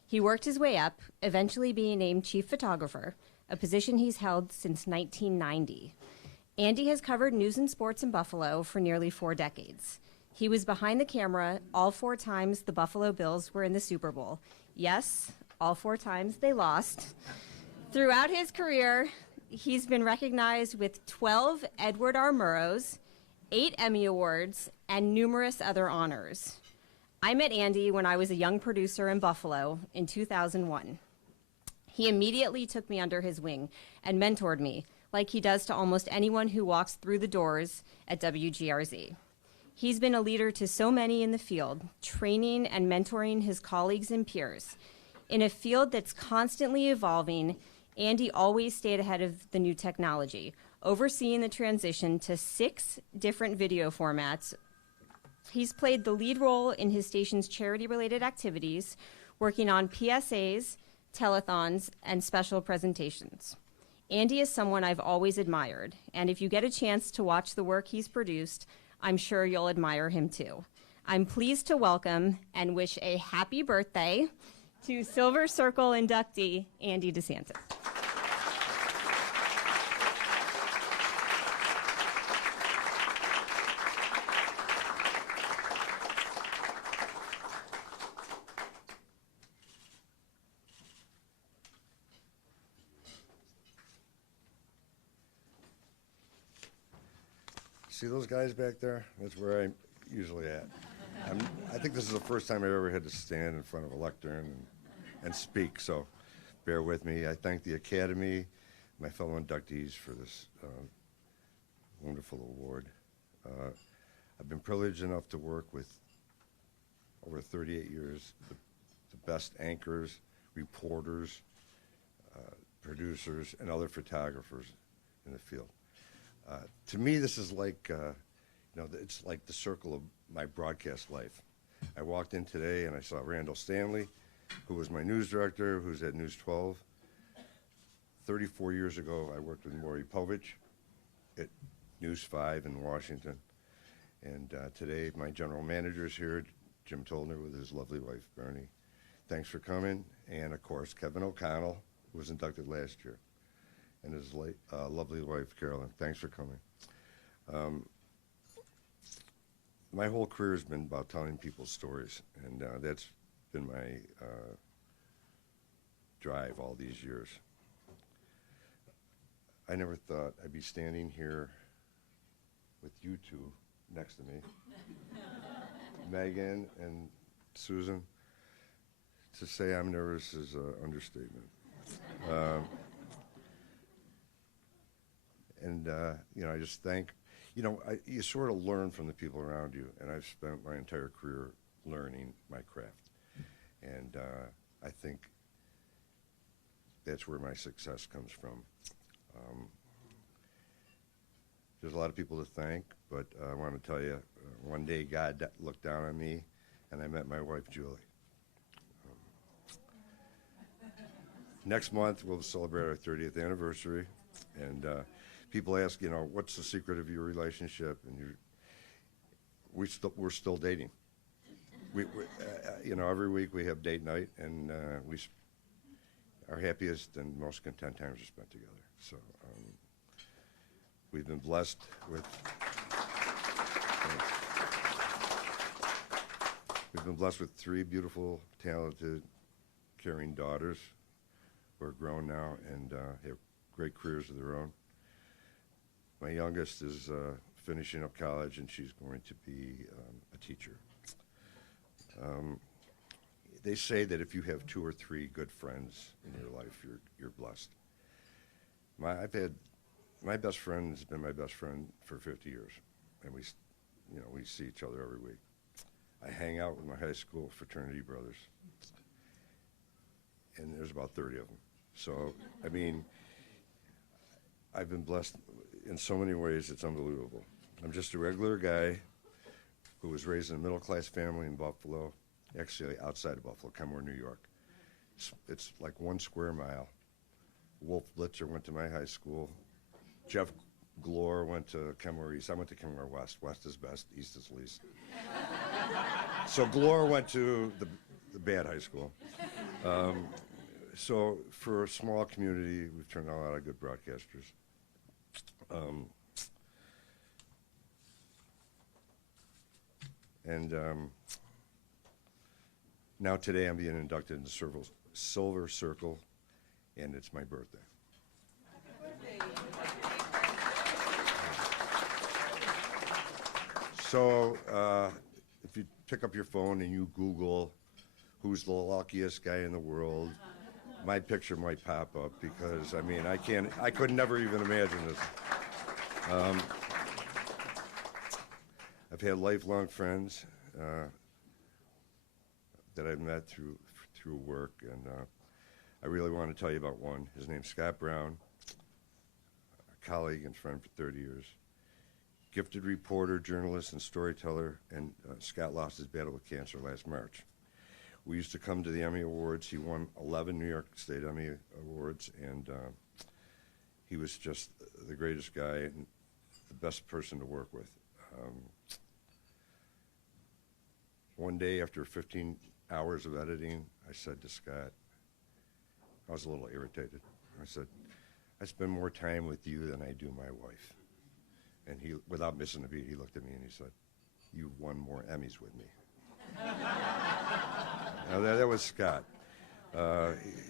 He worked his way up, eventually being named chief photographer, a position he's held since 1990. Andy has covered news and sports in Buffalo for nearly 4 decades. He was behind the camera all 4 times the Buffalo Bills were in the Super Bowl. Yes, all 4 times they lost. Throughout his career, he's been recognized with 12 Edward R. Murrows, 8 Emmy Awards, and numerous other honors. I met Andy when I was a young producer in Buffalo in 2001. He immediately took me under his wing and mentored me, like he does to almost anyone who walks through the doors at WGRZ. He's been a leader to so many in the field, training and mentoring his colleagues and peers. In a field that's constantly evolving, Andy always stayed ahead of the new technology, overseeing the transition to 6 different video formats. He's played the lead role in his station's charity-related activities, working on PSAs, telethons, and special presentations. Andy is someone I've always admired, and if you get a chance to watch the work he's produced, I'm sure you'll admire him too. I'm pleased to welcome and wish a happy birthday to Silver Circle inductee Andy DeSantis. See those guys back there? That's where I'm usually at. I think this is the first time I've ever had to stand in front of a lectern and speak, so bear with me. I thank the Academy, my fellow inductees for this wonderful award. I've been privileged enough to work with, over 38 years, the best anchors, reporters, producers, and other photographers in the field. To me, this is like, it's like the circle of my broadcast life. I walked in today and I saw Randall Stanley, who was my news director, who's at News 12. 34 years ago, I worked with Maury Povich at News 5 in Washington. And today, my general manager is here, Jim Tollner, with his lovely wife, Bernie. Thanks for coming. And, of course, Kevin O'Connell, who was inducted last year, and his lovely wife, Carolyn. Thanks for coming. My whole career has been about telling people's stories, and that's been my drive all these years. I never thought I'd be standing here with you two next to me, Megan and Susan. To say I'm nervous is an understatement. I just think, you sort of learn from the people around you, and I've spent my entire career learning my craft. And I think that's where my success comes from. There's a lot of people to thank, but I want to tell you, one day God looked down on me, and I met my wife, Julie. Next month, we'll celebrate our 30th anniversary, and people ask, what's the secret of your relationship? And we're still dating. Every week we have date night, and our happiest and most content times are spent together. So we've been blessed with. We've been blessed with 3 beautiful, talented, caring daughters who are grown now and have great careers of their own. My youngest is finishing up college, and she's going to be a teacher. They say that if you have 2 or 3 good friends in your life, you're blessed. My best friend has been my best friend for 50 years, and we see each other every week. I hang out with my high school fraternity brothers, and there's about 30 of them. So, I've been blessed in so many ways, it's unbelievable. I'm just a regular guy who was raised in a middle-class family in Buffalo, actually outside of Buffalo, Kenmore, New York. It's like 1 square mile. Wolf Blitzer went to my high school. Jeff Glore went to Kenmore East. I went to Kenmore West. West is best, East is least. So Glore went to the bad high school. So for a small community, we've turned out a lot of good broadcasters. Now today I'm being inducted into Silver Circle, and it's my birthday. So if you pick up your phone and you Google who's the luckiest guy in the world, my picture might pop up because, I mean, I could never even imagine this. I've had lifelong friends that I've met through work, and I really want to tell you about one. His name's Scott Brown, a colleague and friend for 30 years. Gifted reporter, journalist, and storyteller, and Scott lost his battle with cancer last March. We used to come to the Emmy Awards. He won 11 New York State Emmy Awards, and he was just the greatest guy and the best person to work with. One day after 15 hours of editing, I said to Scott, I was a little irritated. I said, I spend more time with you than I do my wife. And he, without missing a beat, he looked at me and he said, you've won more Emmys with me. Now, that was Scott.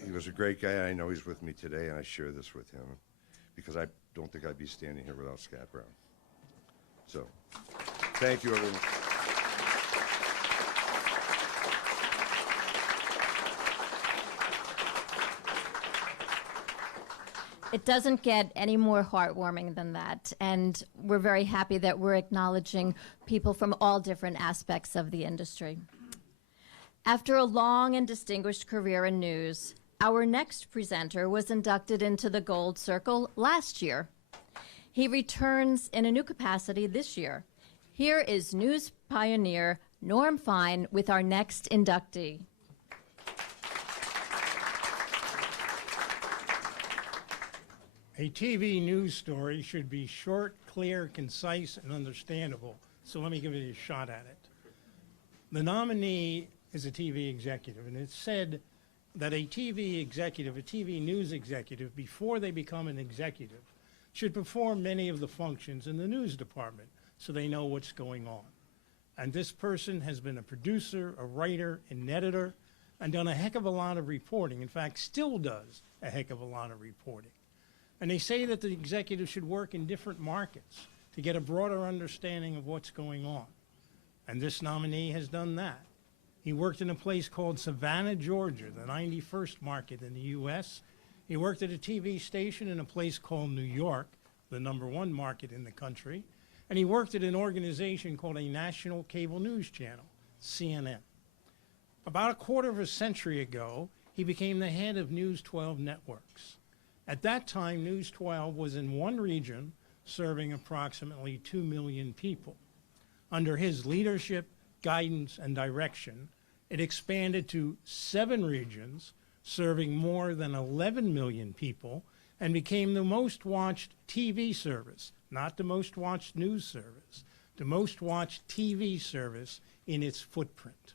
He was a great guy. I know he's with me today, and I share this with him because I don't think I'd be standing here without Scott Brown. So, thank you, everyone. It doesn't get any more heartwarming than that, and we're very happy that we're acknowledging people from all different aspects of the industry. After a long and distinguished career in news, our next presenter was inducted into the Gold Circle last year. He returns in a new capacity this year. Here is news pioneer Norm Fine with our next inductee. A TV news story should be short, clear, concise, and understandable. So let me give you a shot at it. The nominee is a TV executive, and it's said that a TV executive, a TV news executive, before they become an executive, should perform many of the functions in the news department so they know what's going on. And this person has been a producer, a writer, an editor, and done a heck of a lot of reporting. In fact, still does a heck of a lot of reporting. And they say that the executive should work in different markets to get a broader understanding of what's going on. And this nominee has done that. He worked in a place called Savannah, Georgia, the 91st market in the U.S. He worked at a TV station in a place called New York, the #1 market in the country. And he worked at an organization called a national cable news channel, CNN. About a quarter of a century ago, he became the head of News 12 Networks. At that time, News 12 was in one region, serving approximately 2 million people. Under his leadership, guidance, and direction, it expanded to 7 regions, serving more than 11 million people, and became the most watched TV service, not the most watched news service, the most watched TV service in its footprint.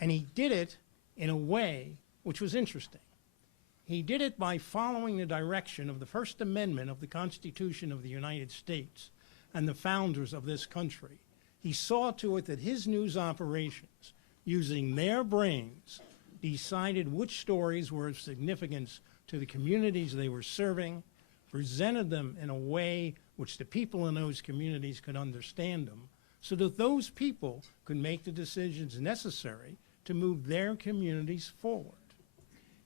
And he did it in a way which was interesting. He did it by following the direction of the First Amendment of the Constitution of the United States and the founders of this country. He saw to it that his news operations, using their brains, decided which stories were of significance to the communities they were serving, presented them in a way which the people in those communities could understand them, so that those people could make the decisions necessary to move their communities forward.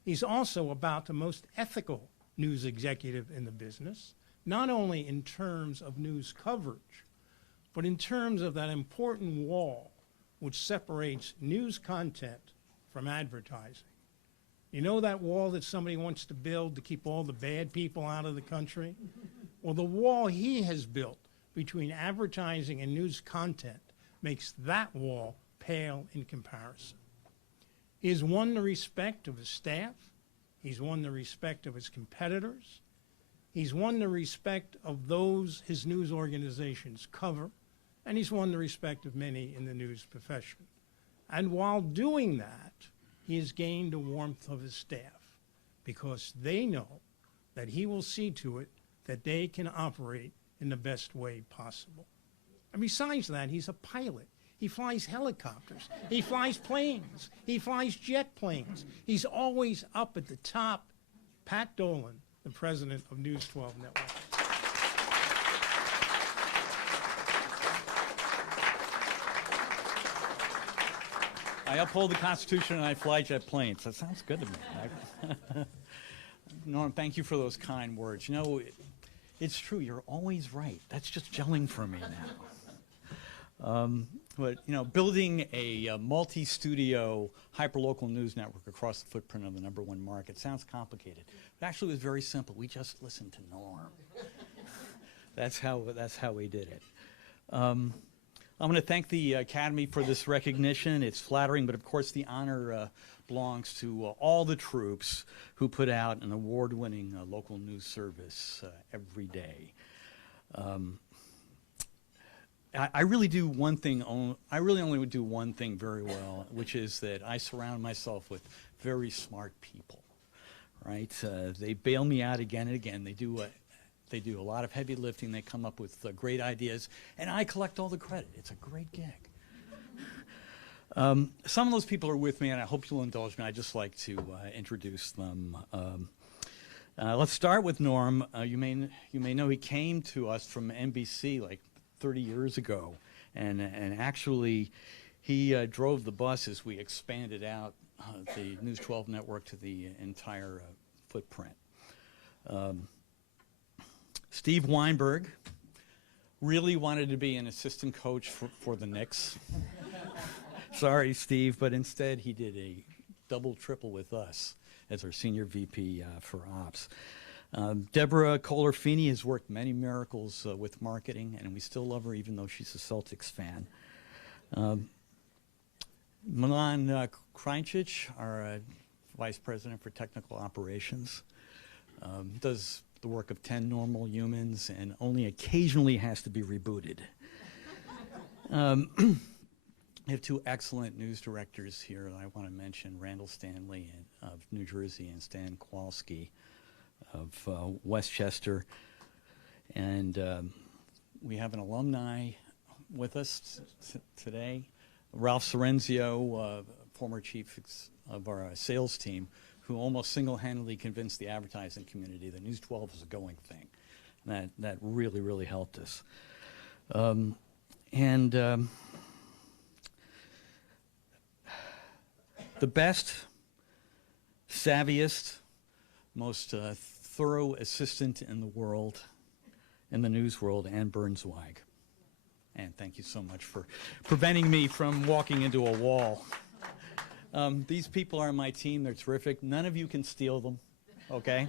He's also about the most ethical news executive in the business, not only in terms of news coverage, but in terms of that important wall which separates news content from advertising. You know that wall that somebody wants to build to keep all the bad people out of the country? Well, the wall he has built between advertising and news content makes that wall pale in comparison. He has won the respect of his staff. He's won the respect of his competitors. He's won the respect of those his news organizations cover. And he's won the respect of many in the news profession. And while doing that, he has gained the warmth of his staff because they know that he will see to it that they can operate in the best way possible. And besides that, he's a pilot. He flies helicopters. He flies planes. He flies jet planes. He's always up at the top. Pat Dolan, the president of News 12 Network. I uphold the Constitution and I fly jet planes. That sounds good to me. Norm, thank you for those kind words. You know, it's true. You're always right. That's just gelling for me now. But, you know, building a multi-studio, hyperlocal news network across the footprint of the #1 market sounds complicated. But actually, it was very simple. We just listened to Norm. That's how we did it. I'm going to thank the Academy for this recognition. It's flattering, but of course the honor belongs to all the troops who put out an award-winning local news service every day. I really do one thing. I really only would do one thing very well, which is that I surround myself with very smart people. Right? They bail me out again and again. They do a lot of heavy lifting. They come up with great ideas, and I collect all the credit. It's a great gig. Some of those people are with me, and I hope you'll indulge me. I'd just like to introduce them. Let's start with Norm. You may know he came to us from NBC like 30 years ago, and actually he drove the bus as we expanded out the News 12 network to the entire footprint. Steve Weinberg really wanted to be an assistant coach for the Knicks. Sorry, Steve, but instead he did a double triple with us as our senior VP for ops. Deborah Kohler-Feeney has worked many miracles with marketing, and we still love her even though she's a Celtics fan. Milan Krajcic, our Vice President for Technical Operations, does the work of 10 normal humans and only occasionally has to be rebooted. We have two excellent news directors here that I want to mention, Randall Stanley of New Jersey and Stan Kowalski of Westchester. And we have an alumni with us today, Ralph Sorrenzio, former chief of our sales team, who almost single-handedly convinced the advertising community that News 12 was a going thing. That really, really helped us. The best, savviest, most thorough assistant in the world, in the news world, Ann Burnsweig. And thank you so much for preventing me from walking into a wall. These people are my team. They're terrific. None of you can steal them, okay?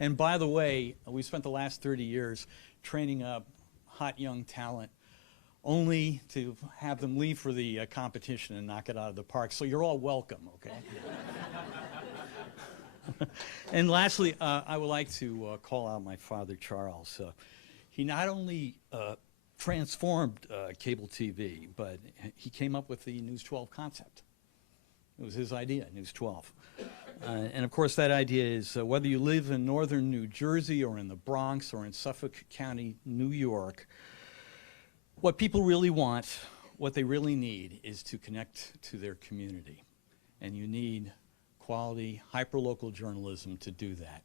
And by the way, we spent the last 30 years training up hot young talent only to have them leave for the competition and knock it out of the park. So you're all welcome, okay? And lastly, I would like to call out my father, Charles. He not only transformed cable TV, but he came up with the News 12 concept. It was his idea, News 12. And of course, that idea is whether you live in northern New Jersey or in the Bronx or in Suffolk County, New York, what people really want, what they really need is to connect to their community. And you need quality, hyperlocal journalism to do that.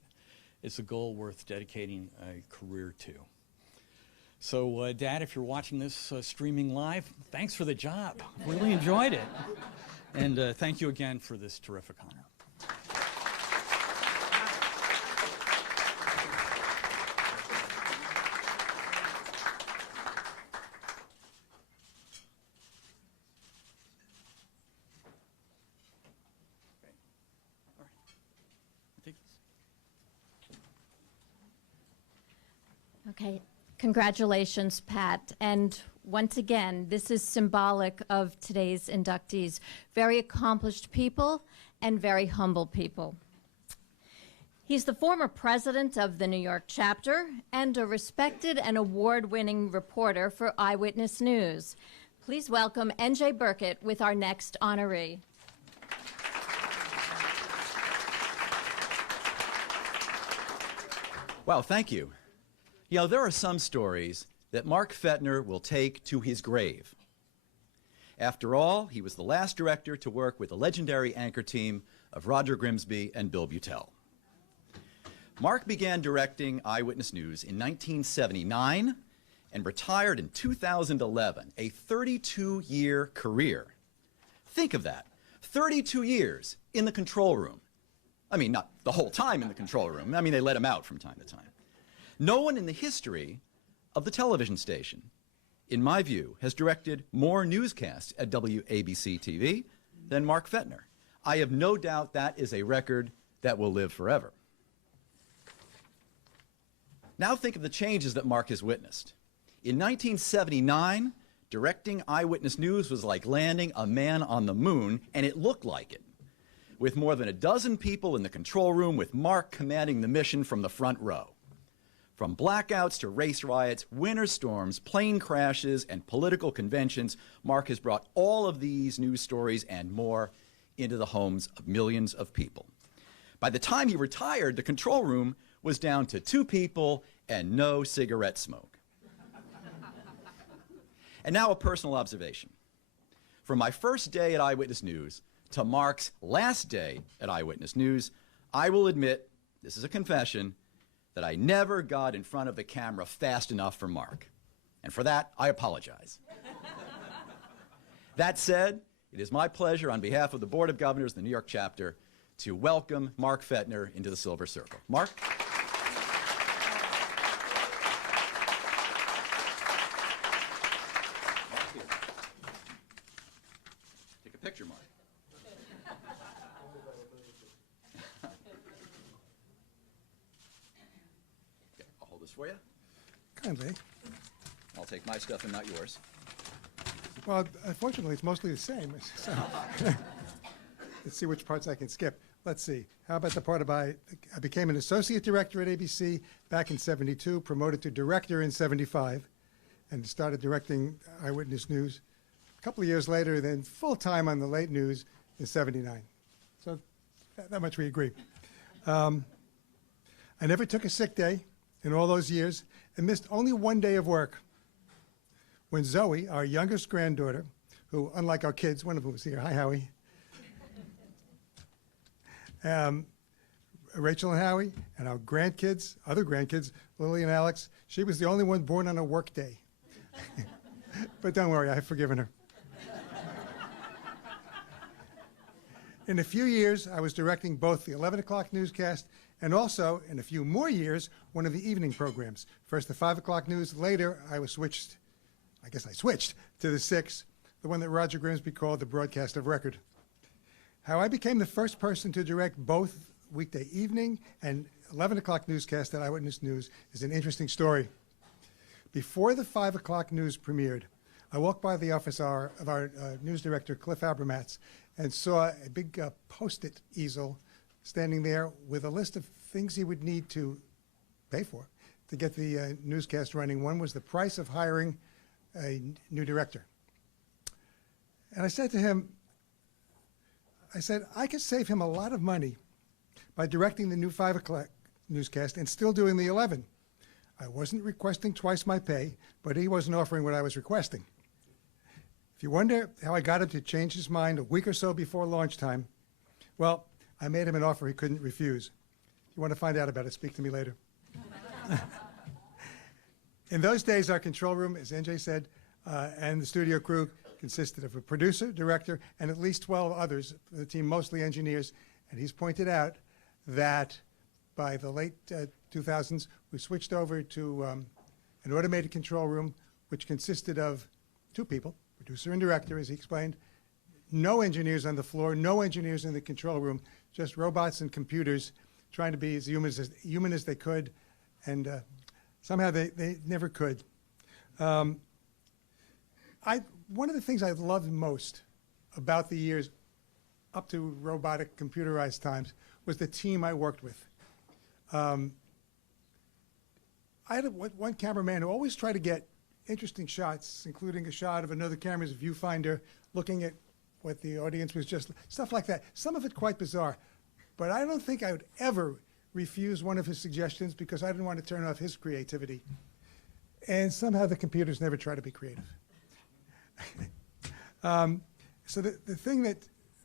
It's a goal worth dedicating a career to. So, Dad, if you're watching this streaming live, thanks for the job. Really enjoyed it. And thank you again for this terrific honor. Okay, congratulations, Pat. And once again, this is symbolic of today's inductees. Very accomplished people and very humble people. He's the former president of the New York chapter and a respected and award-winning reporter for Eyewitness News. Please welcome N.J. Burkett with our next honoree. Wow, thank you. You know, there are some stories that Mark Fettner will take to his grave. After all, he was the last director to work with the legendary anchor team of Roger Grimsby and Bill Beutel. Mark began directing Eyewitness News in 1979 and retired in 2011, a 32-year career. Think of that, 32 years in the control room. I mean, not the whole time in the control room. I mean, they let him out from time to time. No one in the history of the television station, in my view, has directed more newscasts at WABC TV than Mark Fettner. I have no doubt that is a record that will live forever. Now think of the changes that Mark has witnessed. In 1979, directing Eyewitness News was like landing a man on the moon, and it looked like it, with more than a dozen people in the control room with Mark commanding the mission from the front row. From blackouts to race riots, winter storms, plane crashes, and political conventions, Mark has brought all of these news stories and more into the homes of millions of people. By the time he retired, the control room was down to 2 people and no cigarette smoke. And now a personal observation. From my first day at Eyewitness News to Mark's last day at Eyewitness News, I will admit, this is a confession, that I never got in front of the camera fast enough for Mark. And for that, I apologize. That said, it is my pleasure on behalf of the Board of Governors of the New York chapter to welcome Mark Fettner into the Silver Circle. Mark? Take a picture, Mark. Okay, I'll hold this for you. Kindly. I'll take my stuff and not yours. Well, unfortunately, it's mostly the same. So let's see which parts I can skip. Let's see. How about the part about I became an associate director at ABC back in '72, promoted to director in '75, and started directing Eyewitness News. A couple of years later, then full-time on the late news in '79. So that much we agree. I never took a sick day in all those years and missed only one day of work. When Zoe, our youngest granddaughter, who, unlike our kids, one of whom was here, hi Howie, Rachel and Howie, and our grandkids, other grandkids, Lily and Alex, she was the only one born on a work day. But don't worry, I've forgiven her. In a few years, I was directing both the 11 o'clock newscast and also, in a few more years, one of the evening programs. First the 5 o'clock news, later I switched to the 6, the one that Roger Grimsby called the broadcast of record. How I became the first person to direct both weekday evening and 11 o'clock newscast at Eyewitness News is an interesting story. Before the 5 o'clock news premiered, I walked by the office of our news director, Cliff Abramatz, and saw a big Post-it easel standing there with a list of things he would need to pay for to get the newscast running. One was the price of hiring a new director. And I said to him, I could save him a lot of money by directing the new 5 o'clock newscast and still doing the 11. I wasn't requesting twice my pay, but he wasn't offering what I was requesting. If you wonder how I got him to change his mind a week or so before launch time, well, I made him an offer he couldn't refuse. If you want to find out about it, speak to me later. In those days, our control room, as NJ said, and the studio crew consisted of a producer, director, and at least 12 others, the team mostly engineers. And he's pointed out that by the late 2000s, we switched over to an automated control room, which consisted of 2 people, producer and director, as he explained, no engineers on the floor, no engineers in the control room, just robots and computers trying to be as human as they could, and somehow they never could. One of the things I loved most about the years up to robotic computerized times was the team I worked with. I had one cameraman who always tried to get interesting shots, including a shot of another camera's viewfinder looking at what the audience was just, stuff like that. Some of it quite bizarre. But I don't think I would ever refuse one of his suggestions because I didn't want to turn off his creativity. And somehow the computers never try to be creative. So the thing that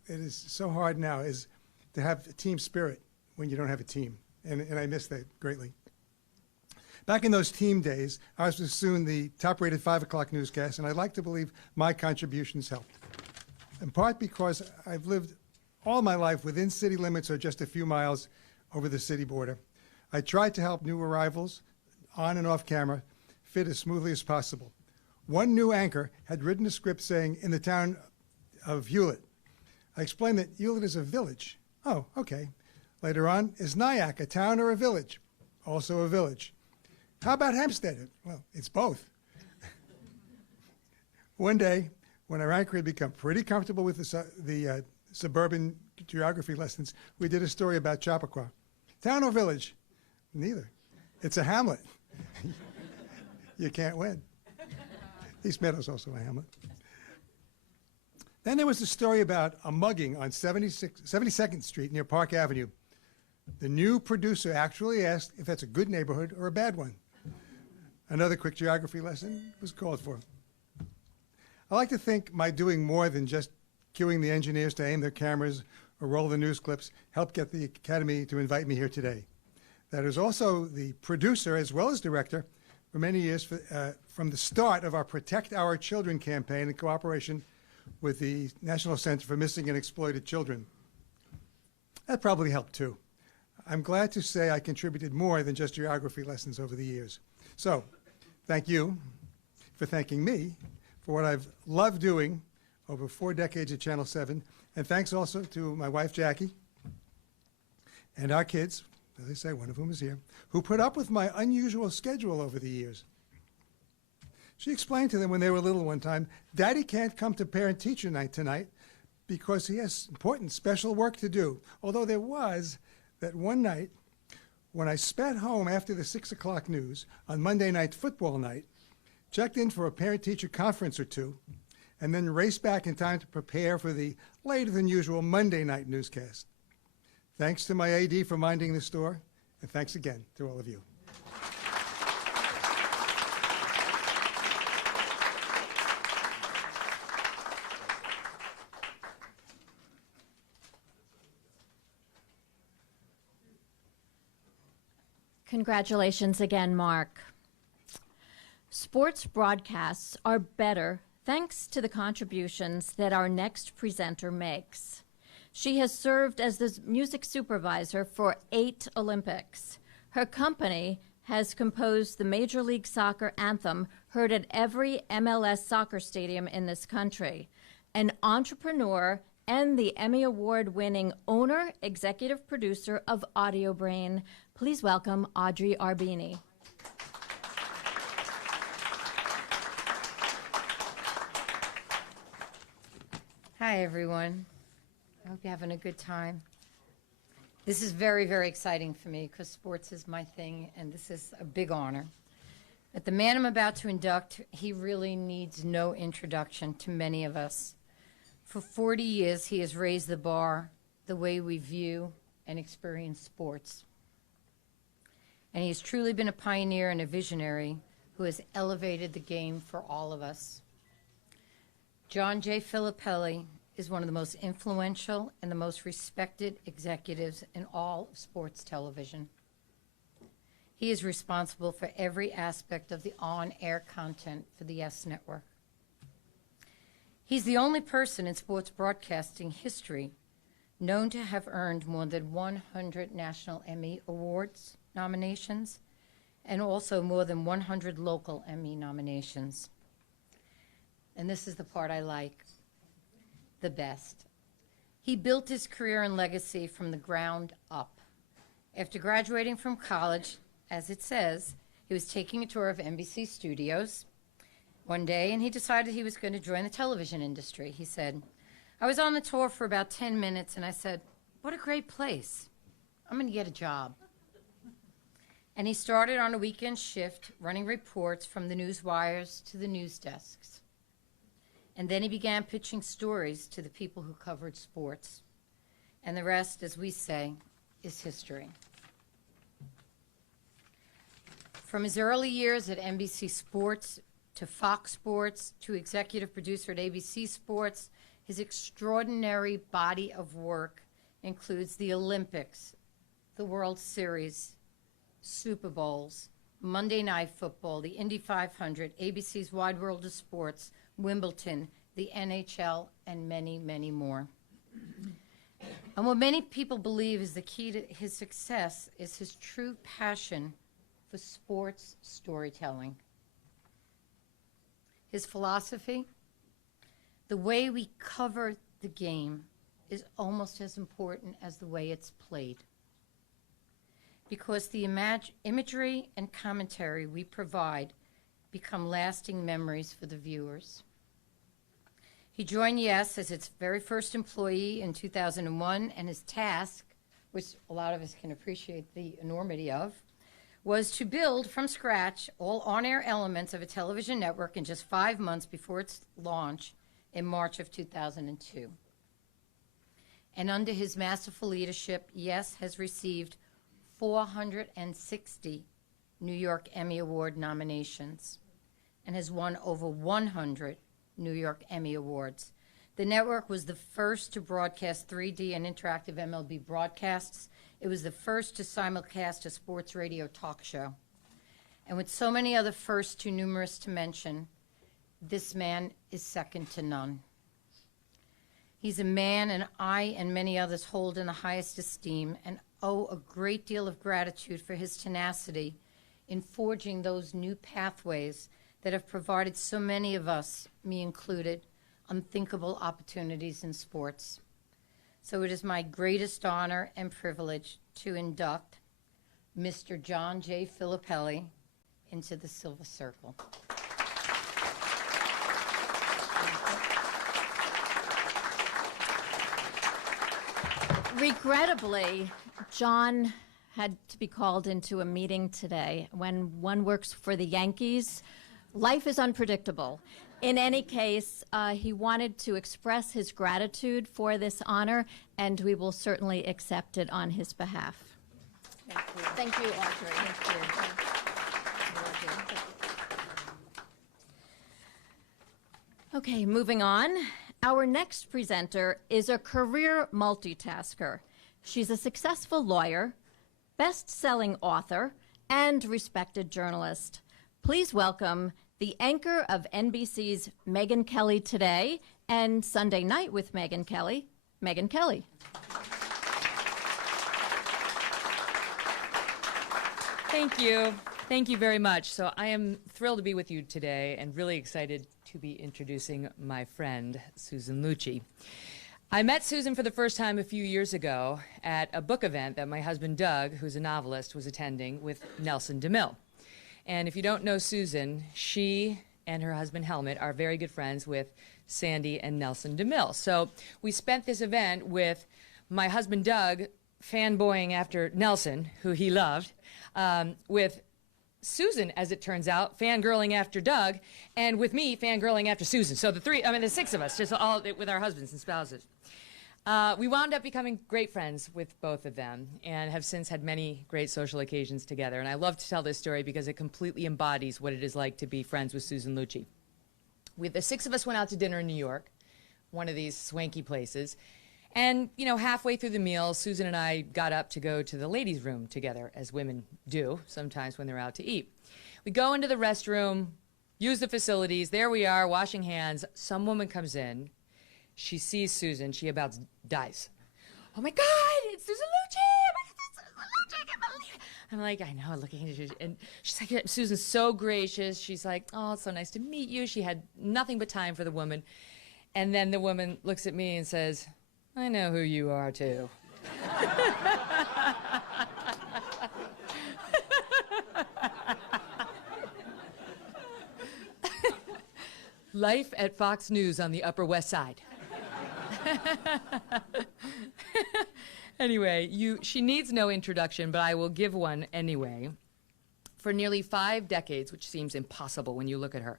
is so hard now is to have a team spirit when you don't have a team. And I miss that greatly. Back in those team days, I was soon the top-rated 5 o'clock newscast, and I'd like to believe my contributions helped. In part because I've lived all my life within city limits or just a few miles over the city border. I tried to help new arrivals, on and off camera, fit as smoothly as possible. One new anchor had written a script saying, in the town of Hewlett. I explained that Hewlett is a village. Oh, okay. Later on, is Nyack a town or a village? Also a village. How about Hempstead? Well, it's both. One day, when our anchor had become pretty comfortable with the suburban geography lessons, we did a story about Chappaqua. Town or village? Neither. It's a hamlet. You can't win. East Meadow's also a hamlet. Then there was a story about a mugging on 72nd Street near Park Avenue. The new producer actually asked if that's a good neighborhood or a bad one. Another quick geography lesson was called for. I like to think my doing more than just cueing the engineers to aim their cameras or roll the news clips helped get the Academy to invite me here today. That is also the producer as well as director for many years from the start of our Protect Our Children campaign in cooperation with the National Center for Missing and Exploited Children. That probably helped too. I'm glad to say I contributed more than just geography lessons over the years. So, thank you for thanking me for what I've loved doing over 4 decades at Channel 7. And thanks also to my wife, Jackie, and our kids, as I say, one of whom is here, who put up with my unusual schedule over the years. She explained to them when they were little one time, Daddy can't come to parent-teacher night tonight because he has important special work to do. Although there was that one night when I sped home after the 6 o'clock news on Monday night football night, checked in for a parent-teacher conference or two, and then raced back in time to prepare for the later than usual Monday night newscast. Thanks to my AD for minding the store, and thanks again to all of you. Congratulations again, Mark. Sports broadcasts are better thanks to the contributions that our next presenter makes. She has served as the music supervisor for 8 Olympics. Her company has composed the Major League Soccer anthem heard at every MLS soccer stadium in this country. An entrepreneur and the Emmy Award-winning owner, executive producer of Audio Brain. Please welcome Audrey Arbini. Hi, everyone. I hope you're having a good time. This is very, very exciting for me because sports is my thing, and this is a big honor. But the man I'm about to induct, he really needs no introduction to many of us. For 40 years, he has raised the bar, the way we view and experience sports. And he has truly been a pioneer and a visionary who has elevated the game for all of us. John J. Filippelli is one of the most influential and the most respected executives in all of sports television. He is responsible for every aspect of the on-air content for the YES Network. He's the only person in sports broadcasting history known to have earned more than 100 National Emmy Awards nominations and also more than 100 local Emmy nominations. And this is the part I like the best. He built his career and legacy from the ground up. After graduating from college, as it says, he was taking a tour of NBC studios one day, and he decided he was going to join the television industry. He said, I was on the tour for about 10 minutes, and I said, what a great place. I'm going to get a job. And he started on a weekend shift, running reports from the news wires to the news desks. And then he began pitching stories to the people who covered sports. And the rest, as we say, is history. From his early years at NBC Sports to Fox Sports to executive producer at ABC Sports, his extraordinary body of work includes the Olympics, the World Series, Super Bowls, Monday Night Football, the Indy 500, ABC's Wide World of Sports, Wimbledon, the NHL, and many, many more. And what many people believe is the key to his success is his true passion for sports storytelling. His philosophy, the way we cover the game is almost as important as the way it's played. Because the imagery and commentary we provide become lasting memories for the viewers. He joined YES as its very first employee in 2001, and his task, which a lot of us can appreciate the enormity of, was to build from scratch all on-air elements of a television network in just 5 months before its launch in March of 2002. And under his masterful leadership, YES has received 460 New York Emmy Award nominations and has won over 100 New York Emmy Awards. The network was the first to broadcast 3D and interactive MLB broadcasts. It was the first to simulcast a sports radio talk show. And with so many other firsts too numerous to mention, this man is second to none. He's a man and I and many others hold in the highest esteem and owe a great deal of gratitude for his tenacity in forging those new pathways that have provided so many of us, me included, unthinkable opportunities in sports. So it is my greatest honor and privilege to induct Mr. John J. Filippelli into the Silver Circle. Regrettably, John had to be called into a meeting today. When one works for the Yankees, life is unpredictable. In any case, he wanted to express his gratitude for this honor, and we will certainly accept it on his behalf. Thank you, Audrey. Okay, moving on. Our next presenter is a career multitasker. She's a successful lawyer, best-selling author, and respected journalist. Please welcome the anchor of NBC's Megyn Kelly Today and Sunday Night with Megyn Kelly, Megyn Kelly. Thank you. Thank you very much. So I am thrilled to be with you today and really excited to be introducing my friend, Susan Lucci. I met Susan for the first time a few years ago at a book event that my husband Doug, who's a novelist, was attending with Nelson DeMille. And if you don't know Susan, she and her husband Helmut are very good friends with Sandy and Nelson DeMille. So we spent this event with my husband Doug fanboying after Nelson, who he loved, with Susan, as it turns out, fangirling after Doug, and with me fangirling after Susan. So the six of us, just all with our husbands and spouses. We wound up becoming great friends with both of them and have since had many great social occasions together. And I love to tell this story because it completely embodies what it is like to be friends with Susan Lucci. The six of us went out to dinner in New York, one of these swanky places. And, you know, halfway through the meal, Susan and I got up to go to the ladies' room together, as women do sometimes when they're out to eat. We go into the restroom, use the facilities. There we are, washing hands. Some woman comes in. She sees Susan. She about dies. Oh, my God, it's Susan Lucci. I'm like, I know, looking at you. And she's like, Susan's so gracious. She's like, oh, it's so nice to meet you. She had nothing but time for the woman. And then the woman looks at me and says, I know who you are, too. Life at Fox News on the Upper West Side. Anyway, she needs no introduction, but I will give one anyway. For nearly 5 decades, which seems impossible when you look at her,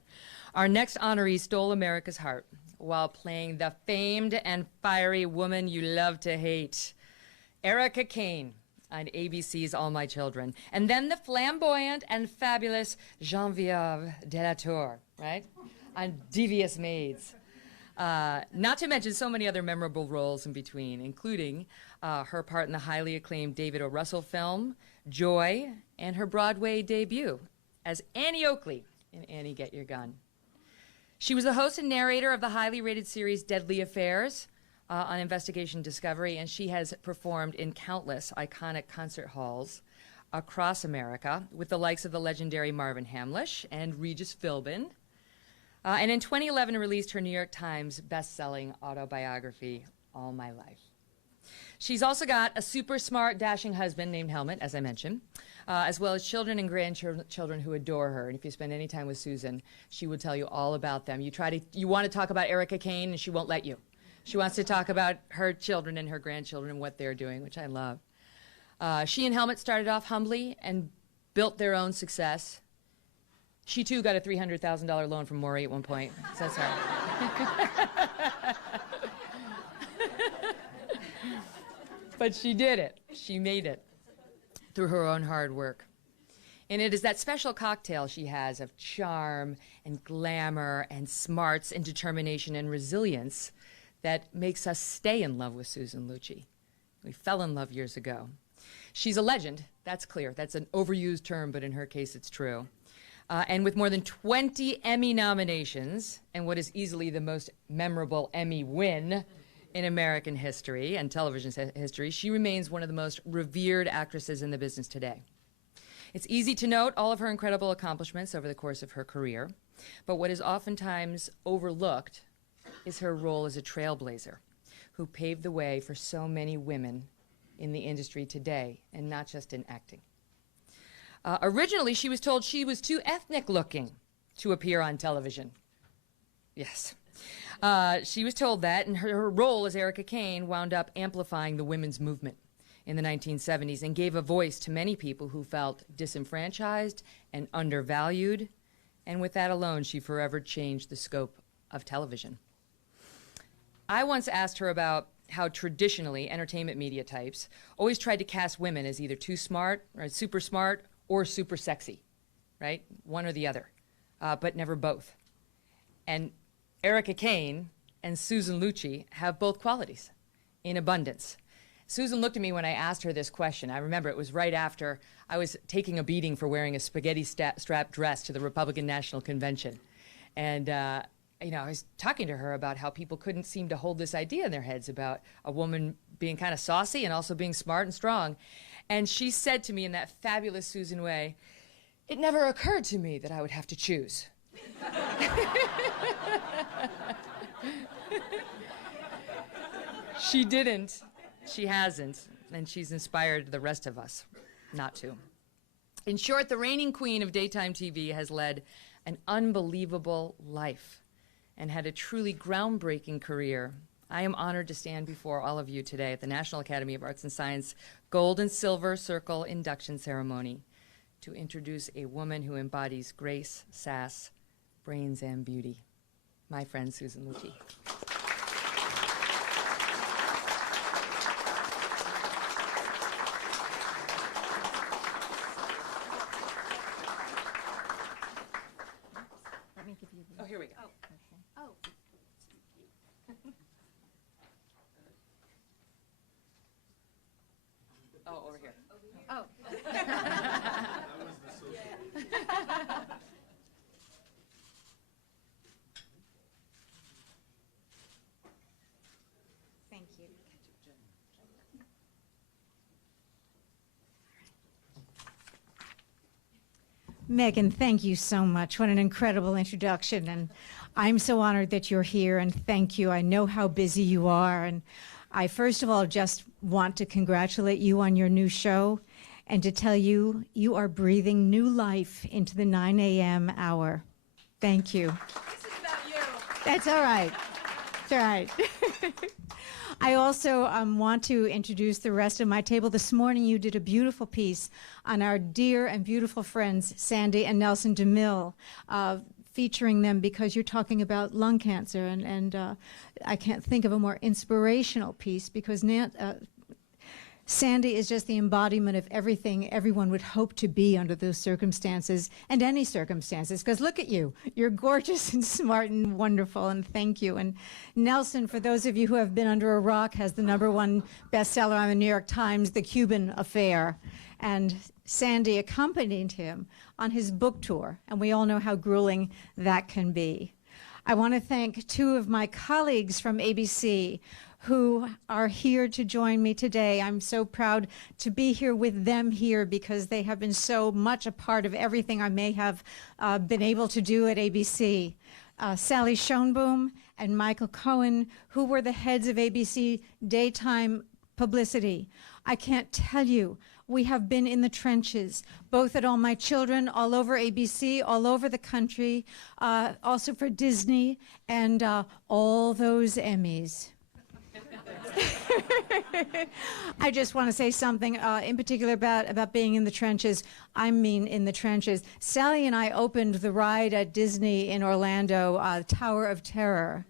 our next honoree stole America's heart while playing the famed and fiery woman you love to hate, Erica Kane, on ABC's All My Children. And then the flamboyant and fabulous Geneviève de la Tour, right, on Devious Maids. Not to mention so many other memorable roles in between, including her part in the highly acclaimed David O. Russell film, Joy, and her Broadway debut as Annie Oakley in Annie, Get Your Gun. She was the host and narrator of the highly rated series Deadly Affairs, on Investigation Discovery, and she has performed in countless iconic concert halls across America with the likes of the legendary Marvin Hamlisch and Regis Philbin. And in 2011 released her New York Times best-selling autobiography, All My Life. She's also got a super smart, dashing husband named Helmut, as I mentioned, as well as children and grandchildren who adore her. And if you spend any time with Susan, she will tell you all about them. You want to talk about Erica Kane, and she won't let you. She wants to talk about her children and her grandchildren and what they're doing, which I love. She and Helmut started off humbly and built their own success. She, too, got a $300,000 loan from Maury at one point. So that's her. But she did it. She made it through her own hard work. And it is that special cocktail she has of charm and glamour and smarts and determination and resilience that makes us stay in love with Susan Lucci. We fell in love years ago. She's a legend, that's clear. That's an overused term, but in her case, it's true. And with more than 20 Emmy nominations, and what is easily the most memorable Emmy win in American history and television history, she remains one of the most revered actresses in the business today. It's easy to note all of her incredible accomplishments over the course of her career, but what is oftentimes overlooked is her role as a trailblazer who paved the way for so many women in the industry today, and not just in acting. Originally, she was told she was too ethnic-looking to appear on television. Yes. She was told that, and her role as Erica Kane wound up amplifying the women's movement in the 1970s and gave a voice to many people who felt disenfranchised and undervalued. And with that alone, she forever changed the scope of television. I once asked her about how traditionally entertainment media types always tried to cast women as either too smart or super sexy, right? One or the other, but never both. And Erica Kane and Susan Lucci have both qualities in abundance. Susan looked at me when I asked her this question. I remember it was right after I was taking a beating for wearing a spaghetti strap dress to the Republican National Convention. And I was talking to her about how people couldn't seem to hold this idea in their heads about a woman being kind of saucy and also being smart and strong. And she said to me in that fabulous Susan way, "It never occurred to me that I would have to choose." She didn't. She hasn't. And she's inspired the rest of us not to. In short, the reigning queen of daytime TV has led an unbelievable life and had a truly groundbreaking career. I am honored to stand before all of you today at the National Academy of Arts and Science Gold and Silver Circle Induction Ceremony to introduce a woman who embodies grace, sass, brains, and beauty, my friend Susan Lucci. Let me give you the... Oh, here we go. Oh. Oh, over here. Oh. Thank you. Megan, thank you so much. What an incredible introduction. And I'm so honored that you're here, and thank you. I know how busy you are. And I, first of all, just want to congratulate you on your new show and to tell you, you are breathing new life into the 9 a.m. hour. Thank you. This is about you. That's all right. That's all right. I also want to introduce the rest of my table. This morning you did a beautiful piece on our dear and beautiful friends, Sandy and Nelson DeMille, featuring them because you're talking about lung cancer. And I can't think of a more inspirational piece because Sandy is just the embodiment of everything everyone would hope to be under those circumstances and any circumstances. Because look at you. You're gorgeous and smart and wonderful, and thank you. And Nelson, for those of you who have been under a rock, has the #1 bestseller on the New York Times, The Cuban Affair. And Sandy accompanied him on his book tour, and we all know how grueling that can be. I want to thank two of my colleagues from ABC who are here to join me today. I'm so proud to be here with them here because they have been so much a part of everything I may have been able to do at ABC. Sally Schoenboom and Michael Cohen, who were the heads of ABC daytime publicity. I can't tell you, we have been in the trenches, both at All My Children, all over ABC, all over the country, also for Disney, and all those Emmys. I just want to say something in particular about being in the trenches. I mean in the trenches. Sally and I opened the ride at Disney in Orlando, Tower of Terror.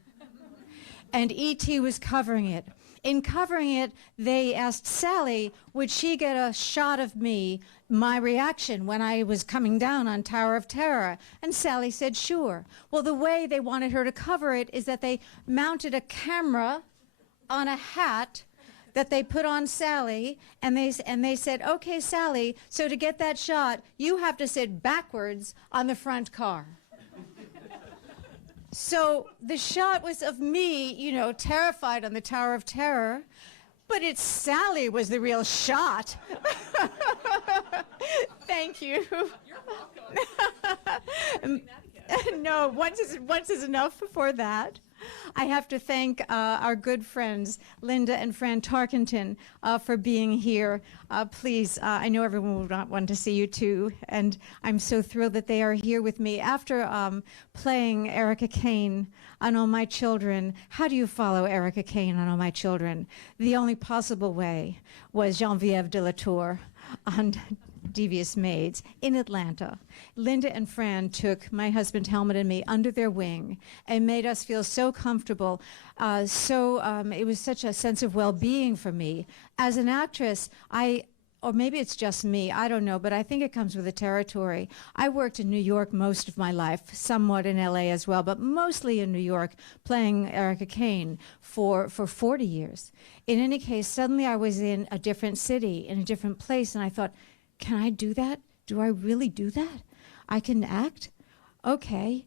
And E.T. was covering it. In covering it, they asked Sally, would she get a shot of me, my reaction when I was coming down on Tower of Terror? And Sally said, sure. Well, the way they wanted her to cover it is that they mounted a camera on a hat that they put on Sally, and they said, okay, Sally, so to get that shot, you have to sit backwards on the front car. So the shot was of me, you know, terrified on the Tower of Terror, but it's Sally was the real shot. Thank you. You're welcome. No, once is enough for that. I have to thank our good friends, Linda and Fran Tarkenton, for being here. Please, I know everyone will want to see you too, and I'm so thrilled that they are here with me. After playing Erica Kane on All My Children, how do you follow Erica Kane on All My Children? The only possible way was Geneviève de la Tour on Devious Maids in Atlanta. Linda and Fran took my husband Helmut and me under their wing and made us feel so comfortable. It was such a sense of well-being for me. As an actress, or maybe it's just me, I don't know, but I think it comes with the territory. I worked in New York most of my life, somewhat in LA as well, but mostly in New York, playing Erica Kane for 40 years. In any case, suddenly I was in a different city, in a different place, and I thought, can I do that? Do I really do that? I can act? Okay.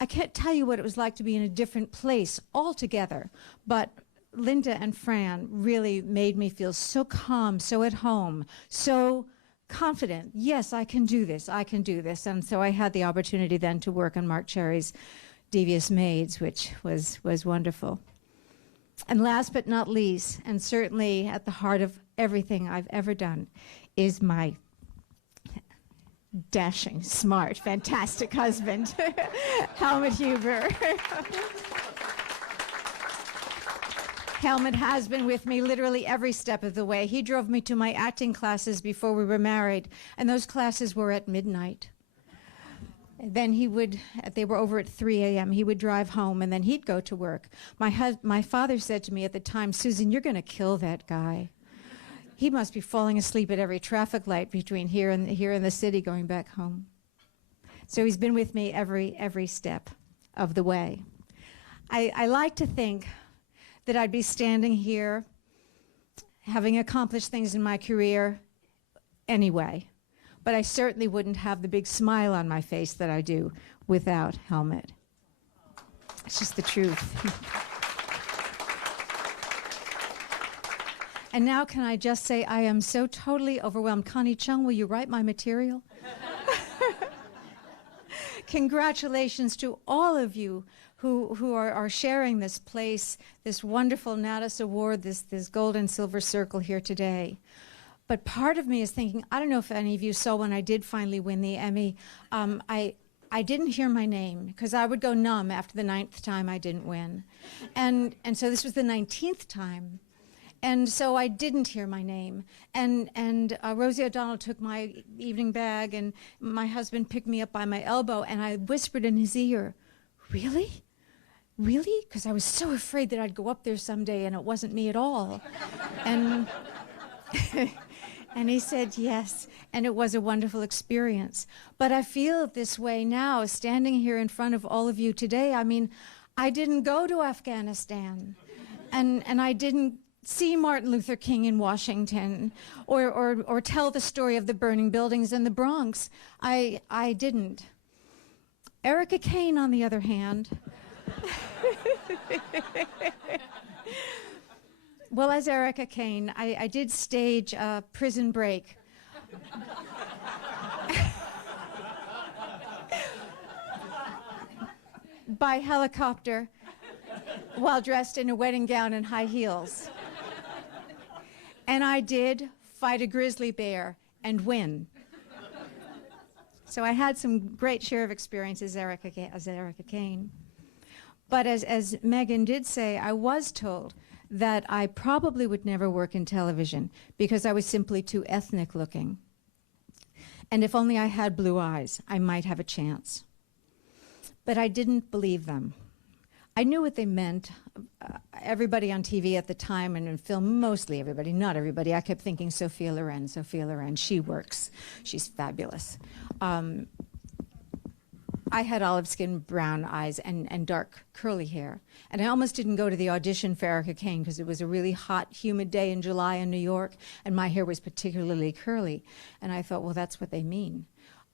I can't tell you what it was like to be in a different place altogether, but Linda and Fran really made me feel so calm, so at home, so confident. Yes, I can do this. I can do this. And so I had the opportunity then to work on Mark Cherry's Devious Maids, which was wonderful. And last but not least, and certainly at the heart of everything I've ever done, is my dashing, smart, fantastic husband, Helmut Huber. Helmut has been with me literally every step of the way. He drove me to my acting classes before we were married, and those classes were at midnight. Then they were over at 3 a.m. He would drive home, and then he'd go to work. My father said to me at the time, Susan, you're going to kill that guy. He must be falling asleep at every traffic light between here and the city going back home. So he's been with me every step of the way. I like to think that I'd be standing here having accomplished things in my career anyway, but I certainly wouldn't have the big smile on my face that I do without Helmut. It's just the truth. And now can I just say I am so totally overwhelmed. Connie Chung, will you write my material? Congratulations to all of you who are sharing this place, this wonderful Natus Award, this Gold and Silver Circle here today. But part of me is thinking, I don't know if any of you saw when I did finally win the Emmy, I didn't hear my name because I would go numb after the 9th time I didn't win. And so this was the 19th time. And so I didn't hear my name. And Rosie O'Donnell took my evening bag, and my husband picked me up by my elbow, and I whispered in his ear, really? Really? Because I was so afraid that I'd go up there someday and it wasn't me at all. And and he said yes, and it was a wonderful experience. But I feel this way now, standing here in front of all of you today. I mean, I didn't go to Afghanistan, and I didn't see Martin Luther King in Washington, or tell the story of the burning buildings in the Bronx. I didn't. Erica Kane, on the other hand, Well, as Erica Kane, I did stage Prison Break. By helicopter while dressed in a wedding gown and high heels. And I did fight a grizzly bear and win. So I had some great share of experience as Erica Kane. But as Megan did say, I was told that I probably would never work in television because I was simply too ethnic looking. And if only I had blue eyes, I might have a chance. But I didn't believe them. I knew what they meant. Everybody on TV at the time and in film, mostly everybody, not everybody. I kept thinking, Sophia Loren, she works. She's fabulous. I had olive skin, brown eyes, and dark curly hair. And I almost didn't go to the audition for Erica Kane because it was a really hot, humid day in July in New York, and my hair was particularly curly. And I thought, well, that's what they mean.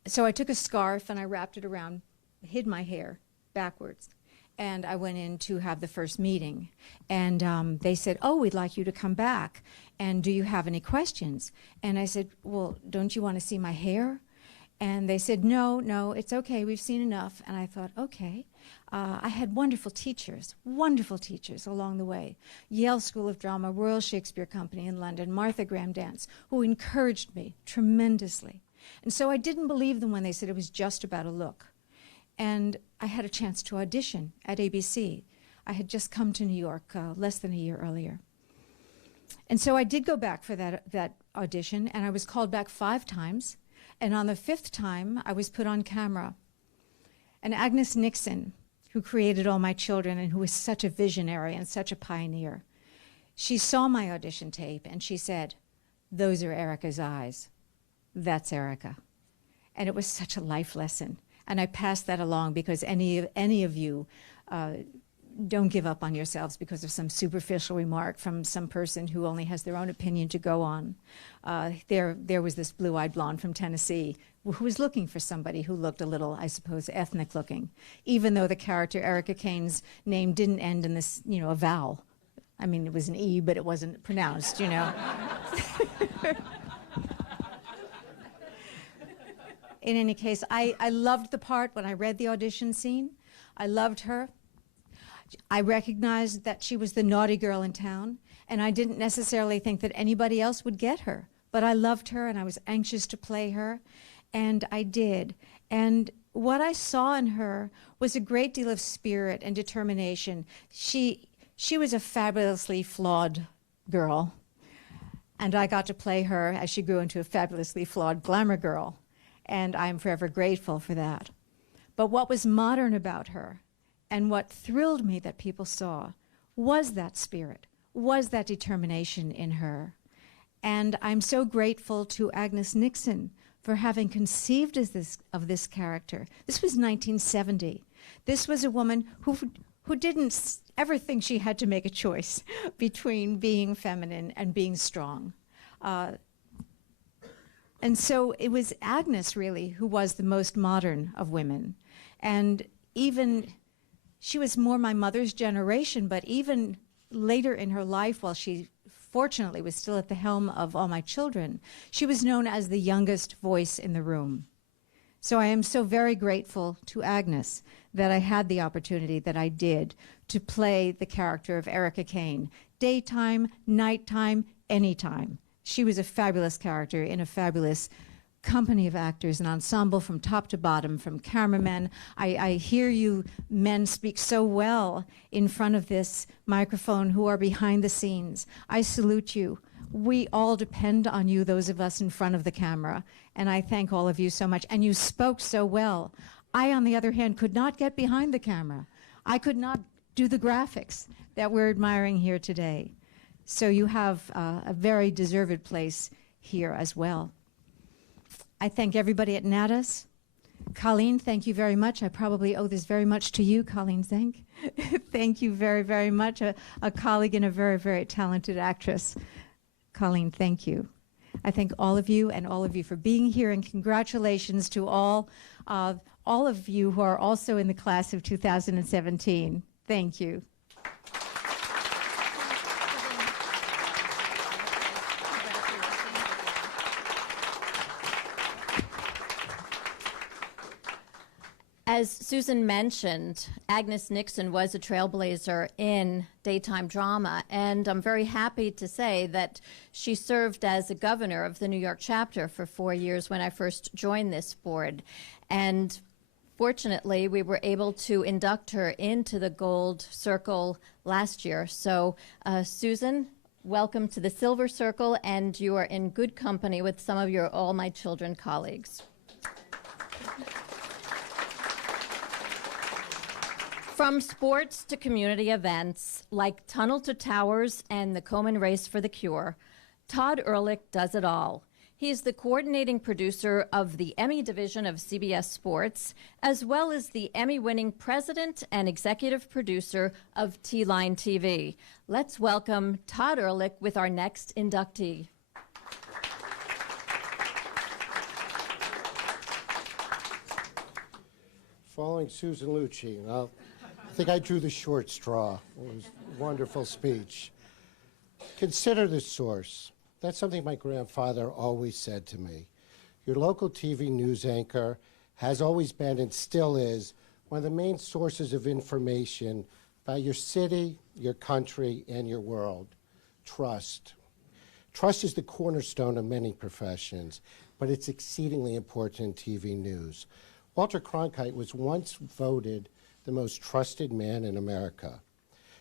So I took a scarf and I wrapped it around, hid my hair backwards. And I went in to have the first meeting. And they said, oh, we'd like you to come back. And do you have any questions? And I said, well, don't you want to see my hair? And they said, no, it's okay, we've seen enough. And I thought, okay. I had wonderful teachers along the way. Yale School of Drama, Royal Shakespeare Company in London, Martha Graham Dance, who encouraged me tremendously. And so I didn't believe them when they said it was just about a look. And I had a chance to audition at ABC. I had just come to New York less than a year earlier. And so I did go back for that audition, and I was called back 5 times. And on the 5th time, I was put on camera. And Agnes Nixon, who created All My Children and who was such a visionary and such a pioneer, she saw my audition tape and she said, those are Erica's eyes. That's Erica. And it was such a life lesson. And I passed that along because any of you don't give up on yourselves because of some superficial remark from some person who only has their own opinion to go on. There was this blue-eyed blonde from Tennessee who was looking for somebody who looked a little, I suppose, ethnic looking, even though the character Erica Kane's name didn't end in this, a vowel. I mean, it was an E, but it wasn't pronounced, In any case, I loved the part when I read the audition scene. I loved her. I recognized that she was the naughty girl in town, and I didn't necessarily think that anybody else would get her. But I loved her, and I was anxious to play her, and I did. And what I saw in her was a great deal of spirit and determination. She was a fabulously flawed girl, and I got to play her as she grew into a fabulously flawed glamour girl. And I'm forever grateful for that. But what was modern about her and what thrilled me that people saw was that spirit, was that determination in her. And I'm so grateful to Agnes Nixon for having conceived of this character. This was 1970. This was a woman who didn't ever think she had to make a choice between being feminine and being strong. And so it was Agnes, really, who was the most modern of women. And even, she was more my mother's generation, but even later in her life, while she fortunately was still at the helm of All My Children, she was known as the youngest voice in the room. So I am so very grateful to Agnes that I had the opportunity that I did to play the character of Erica Kane, daytime, nighttime, anytime. She was a fabulous character in a fabulous company of actors, an ensemble from top to bottom, from cameramen. I hear you men speak so well in front of this microphone who are behind the scenes. I salute you. We all depend on you, those of us in front of the camera, and I thank all of you so much. And you spoke so well. I, on the other hand, could not get behind the camera. I could not do the graphics that we're admiring here today. So you have a very deserved place here as well. I thank everybody at Natus. Colleen, thank you very much. I probably owe this very much to you, Colleen Zink. Thank you very, very much. A colleague and a very, very talented actress. Colleen, thank you. I thank all of you for being here, and congratulations to all of you who are also in the class of 2017. Thank you. As Susan mentioned, Agnes Nixon was a trailblazer in daytime drama, and I'm very happy to say that she served as a governor of the New York chapter for 4 years when I first joined this board. And fortunately, we were able to induct her into the Gold Circle last year. So, Susan, welcome to the Silver Circle, and you are in good company with some of your All My Children colleagues. From sports to community events like Tunnel to Towers and the Komen Race for the Cure, Todd Ehrlich does it all. He's the coordinating producer of the Emmy division of CBS Sports, as well as the Emmy-winning president and executive producer of T-Line TV. Let's welcome Todd Ehrlich with our next inductee. Following Susan Lucci, I think I drew the short straw. It was a wonderful speech. Consider the source. That's something my grandfather always said to me. Your local TV news anchor has always been and still is one of the main sources of information about your city, your country, and your world. Trust. Trust is the cornerstone of many professions, but it's exceedingly important in TV news. Walter Cronkite was once voted the most trusted man in America.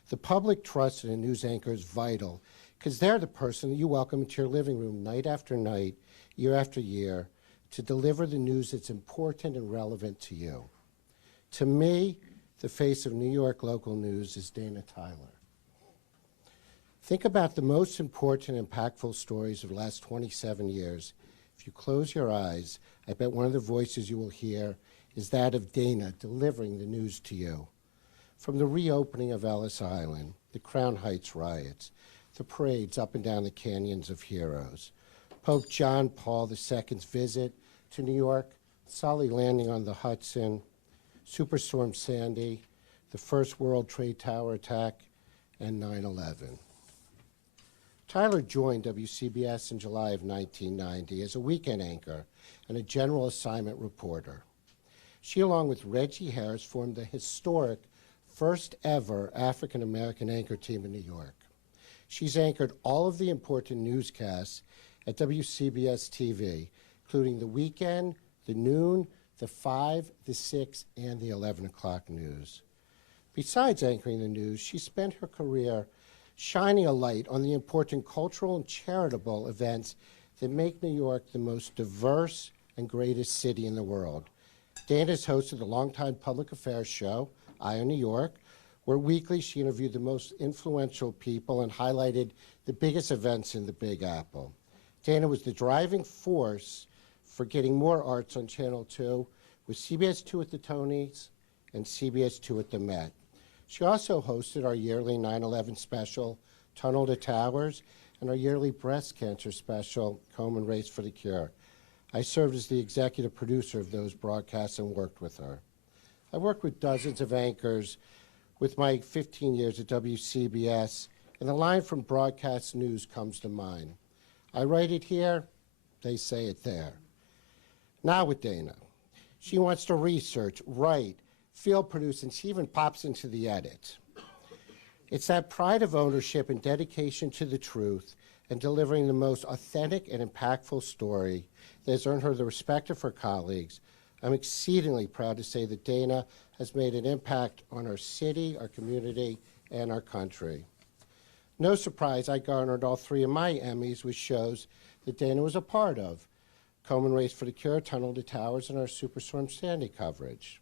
The public trust in a news anchor is vital because they're the person that you welcome into your living room night after night, year after year, to deliver the news that's important and relevant to you. To me, the face of New York local news is Dana Tyler. Think about the most important and impactful stories of the last 27 years. If you close your eyes, I bet one of the voices you will hear is that of Dana delivering the news to you. From the reopening of Ellis Island, the Crown Heights riots, the parades up and down the canyons of heroes, Pope John Paul II's visit to New York, Sully landing on the Hudson, Superstorm Sandy, the first World Trade Tower attack, and 9/11. Tyler joined WCBS in July of 1990 as a weekend anchor and a general assignment reporter. She, along with Reggie Harris, formed the historic first ever African-American anchor team in New York. She's anchored all of the important newscasts at WCBS TV, including the weekend, the noon, the 5, the 6, and the 11 o'clock news. Besides anchoring the news, she spent her career shining a light on the important cultural and charitable events that make New York the most diverse and greatest city in the world. Dana's hosted the longtime public affairs show, Eye on New York, where weekly she interviewed the most influential people and highlighted the biggest events in the Big Apple. Dana was the driving force for getting more arts on Channel 2, with CBS 2 at the Tonys and CBS 2 at the Met. She also hosted our yearly 9/11 special, Tunnel to Towers, and our yearly breast cancer special, Komen Race for the Cure. I served as the executive producer of those broadcasts and worked with her. I worked with dozens of anchors with my 15 years at WCBS, and the line from broadcast news comes to mind. I write it here, they say it there. Now with Dana. She wants to research, write, field produce, and she even pops into the edit. It's that pride of ownership and dedication to the truth and delivering the most authentic and impactful story that has earned her the respect of her colleagues. I'm exceedingly proud to say that Dana has made an impact on our city, our community, and our country. No surprise, I garnered all 3 of my Emmys with shows that Dana was a part of: Komen Race for the Cure, Tunnel to Towers, and our Superstorm Sandy coverage.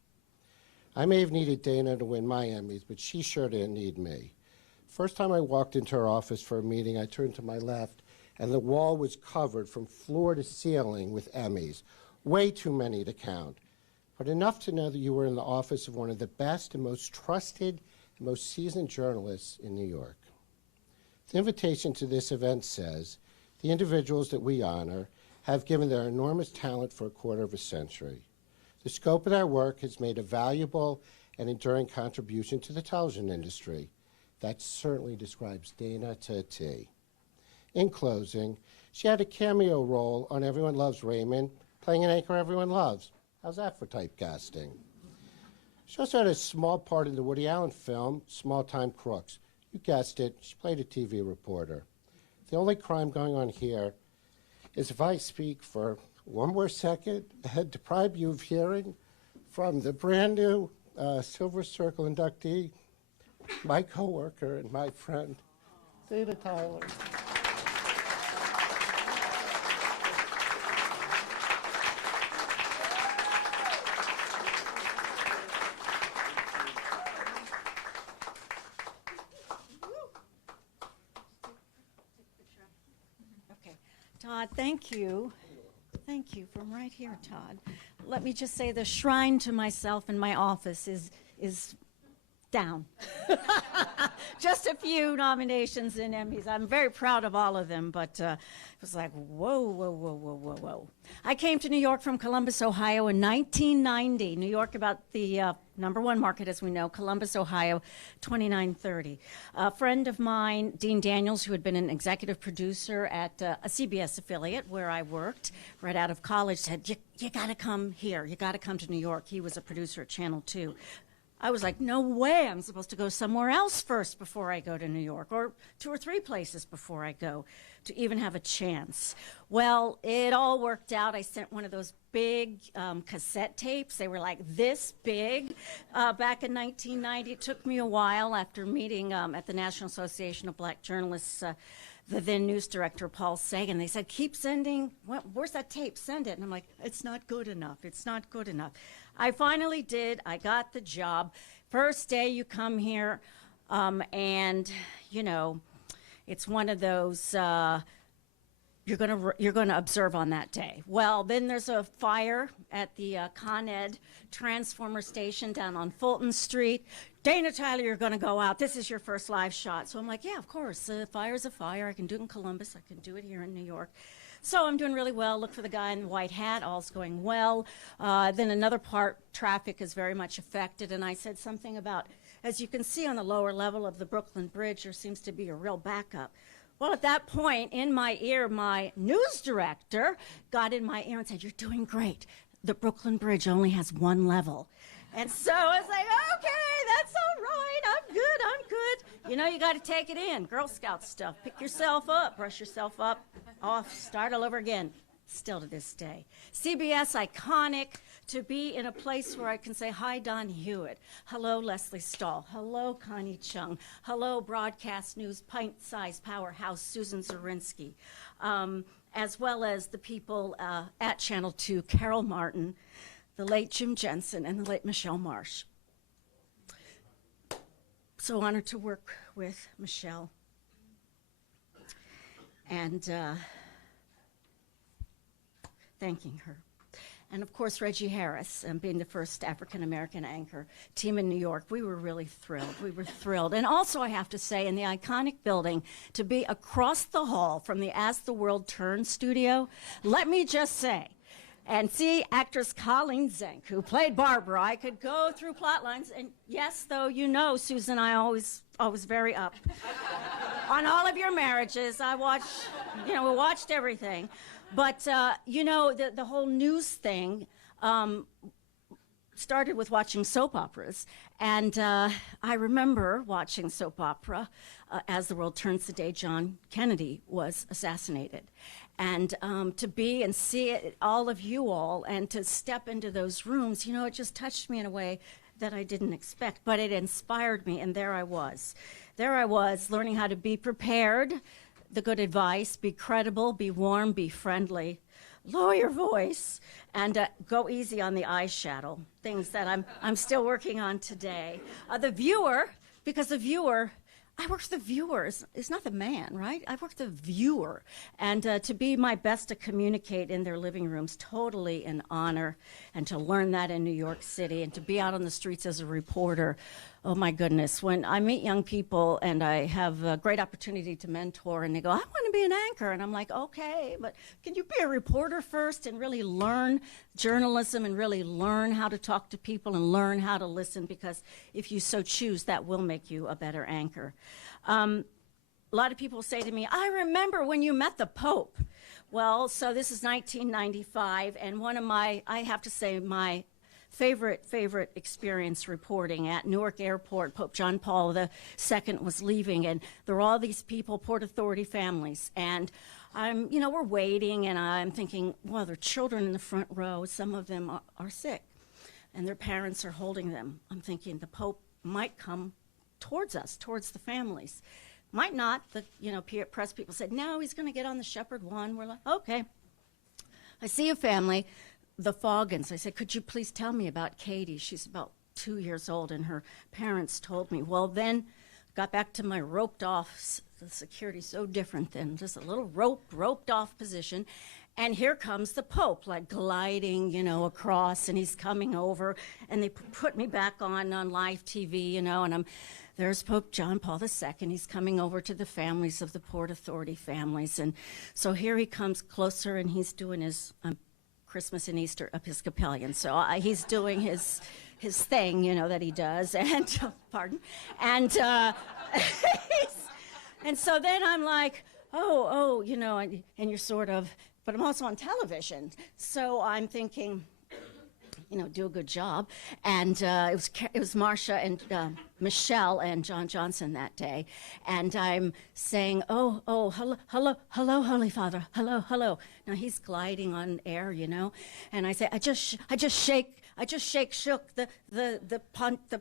I may have needed Dana to win my Emmys, but she sure didn't need me. First time I walked into her office for a meeting, I turned to my left, and the wall was covered from floor to ceiling with Emmys. Way too many to count, but enough to know that you were in the office of one of the best and most trusted and most seasoned journalists in New York. The invitation to this event says, the individuals that we honor have given their enormous talent for a quarter of a century. The scope of their work has made a valuable and enduring contribution to the television industry. That certainly describes Dana to a T. In closing, she had a cameo role on Everyone Loves Raymond, playing an anchor everyone loves. How's that for typecasting? She also had a small part in the Woody Allen film, Small Time Crooks. You guessed it, she played a TV reporter. The only crime going on here is if I speak for one more second and deprive you of hearing from the brand new Silver Circle inductee, my coworker and my friend, Dana Tyler. Okay, Todd, thank you. Thank you from right here, Todd. Let me just say the shrine to myself in my office is down. Just a few nominations and Emmys. I'm very proud of all of them, but it was like, whoa, whoa, whoa, whoa, whoa, whoa. I came to New York from Columbus, Ohio in 1990. New York, about the #1 market, as we know, Columbus, Ohio, 2930. A friend of mine, Dean Daniels, who had been an executive producer at a CBS affiliate where I worked right out of college, said, you got to come here. You got to come to New York. He was a producer at Channel 2. I was like, no way, I'm supposed to go somewhere else first before I go to New York, or 2 or 3 places before I go to even have a chance. Well, it all worked out. I sent one of those big cassette tapes. They were like this big back in 1990. It took me a while after meeting at the National Association of Black Journalists, the then news director, Paul Sagan. They said, keep sending, where's that tape? Send it. And I'm like, it's not good enough. It's not good enough. I finally did. I got the job. First day you come here, and, you know, it's one of those, you're gonna observe on that day. Well, then there's a fire at the Con Ed transformer station down on Fulton Street. Dana Tyler, you're gonna go out. This is your first live shot. So I'm like, yeah, of course. Fire's a fire. I can do it in Columbus. I can do it here in New York. So I'm doing really well. Look for the guy in the white hat. All's going well. Then another part, traffic is very much affected. And I said something about, as you can see on the lower level of the Brooklyn Bridge, there seems to be a real backup. Well, at that point, in my ear, my news director got in my ear and said, you're doing great. The Brooklyn Bridge only has 1 level. And so I was like, okay, that's all right. I'm good. You know, you got to take it in. Girl Scout stuff. Pick yourself up, brush yourself up, off, start all over again. Still to this day. CBS, iconic. To be in a place where I can say, hi, Don Hewitt. Hello, Leslie Stahl. Hello, Connie Chung. Hello, broadcast news, pint-sized powerhouse, Susan Zerinsky. As well as the people at Channel 2, Carol Martin, the late Jim Jensen, and the late Michelle Marsh. So honored to work with Michelle. And thanking her. And of course, Reggie Harris, being the first African-American anchor team in New York. We were really thrilled. We were thrilled. And also, I have to say, in the iconic building, to be across the hall from the As the World Turns studio, let me just say, and see actress Colleen Zink, who played Barbara. I could go through plot lines, and yes, though, you know, Susan, I was very up on all of your marriages. I watched, you know, we watched everything. But, you know, the whole news thing started with watching soap operas. And I remember watching soap opera As the World Turns the day John Kennedy was assassinated. And to be and see it, all of you all, and to step into those rooms, you know, it just touched me in a way that I didn't expect. But it inspired me, and there I was. There I was, learning how to be prepared, the good advice, be credible, be warm, be friendly, lower your voice, and go easy on the eyeshadow, things that I'm still working on today. The viewer, because the viewer, I work with the viewers. It's not the man, right? I work with the viewer. And to be my best to communicate in their living rooms, totally an honor. And to learn that in New York City and to be out on the streets as a reporter, oh my goodness. When I meet young people and I have a great opportunity to mentor and they go, I want to be an anchor. And I'm like, okay, but can you be a reporter first and really learn journalism and really learn how to talk to people and learn how to listen? Because if you so choose, that will make you a better anchor. A lot of people say to me, I remember when you met the Pope. Well, so this is 1995, and one of my, I have to say, my favorite experience reporting at Newark Airport. Pope John Paul II was leaving, and there were all these people, Port Authority families, and we're waiting, and I'm thinking, well, there are children in the front row. Some of them are sick, and their parents are holding them. I'm thinking the Pope might come towards us, towards the families. Might not. The press people said, no, he's going to get on the Shepherd One. We're like, okay. I see a family, the Foggins. I said, could you please tell me about Katie? She's about 2 years old, and her parents told me. Well, then got back to my roped off. The security's so different than just a little roped off position. And here comes the Pope, like gliding, across, and he's coming over, and they put me back on live TV, and there's Pope John Paul II. He's coming over to the families of the Port Authority families. And so here he comes closer, and he's doing his Christmas and Easter Episcopalian. So he's doing his thing, that he does. And, pardon. And, and so then I'm like, and you're sort of, but I'm also on television. So I'm thinking, do a good job. And it was Marcia and Michelle and John Johnson that day. And I'm saying, hello, Holy Father, hello. Now he's gliding on air, and I say, I just shook the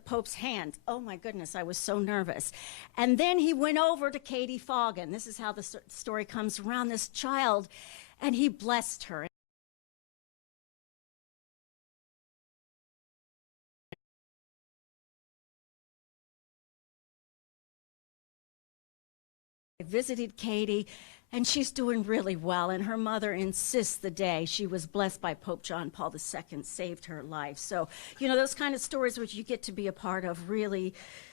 Pope's hand. Oh my goodness, I was so nervous. And then he went over to Katie Foggin. This is how the story comes around, this child, and he blessed her. I visited Katie, and she's doing really well, and her mother insists the day she was blessed by Pope John Paul II saved her life. So, those kind of stories which you get to be a part of really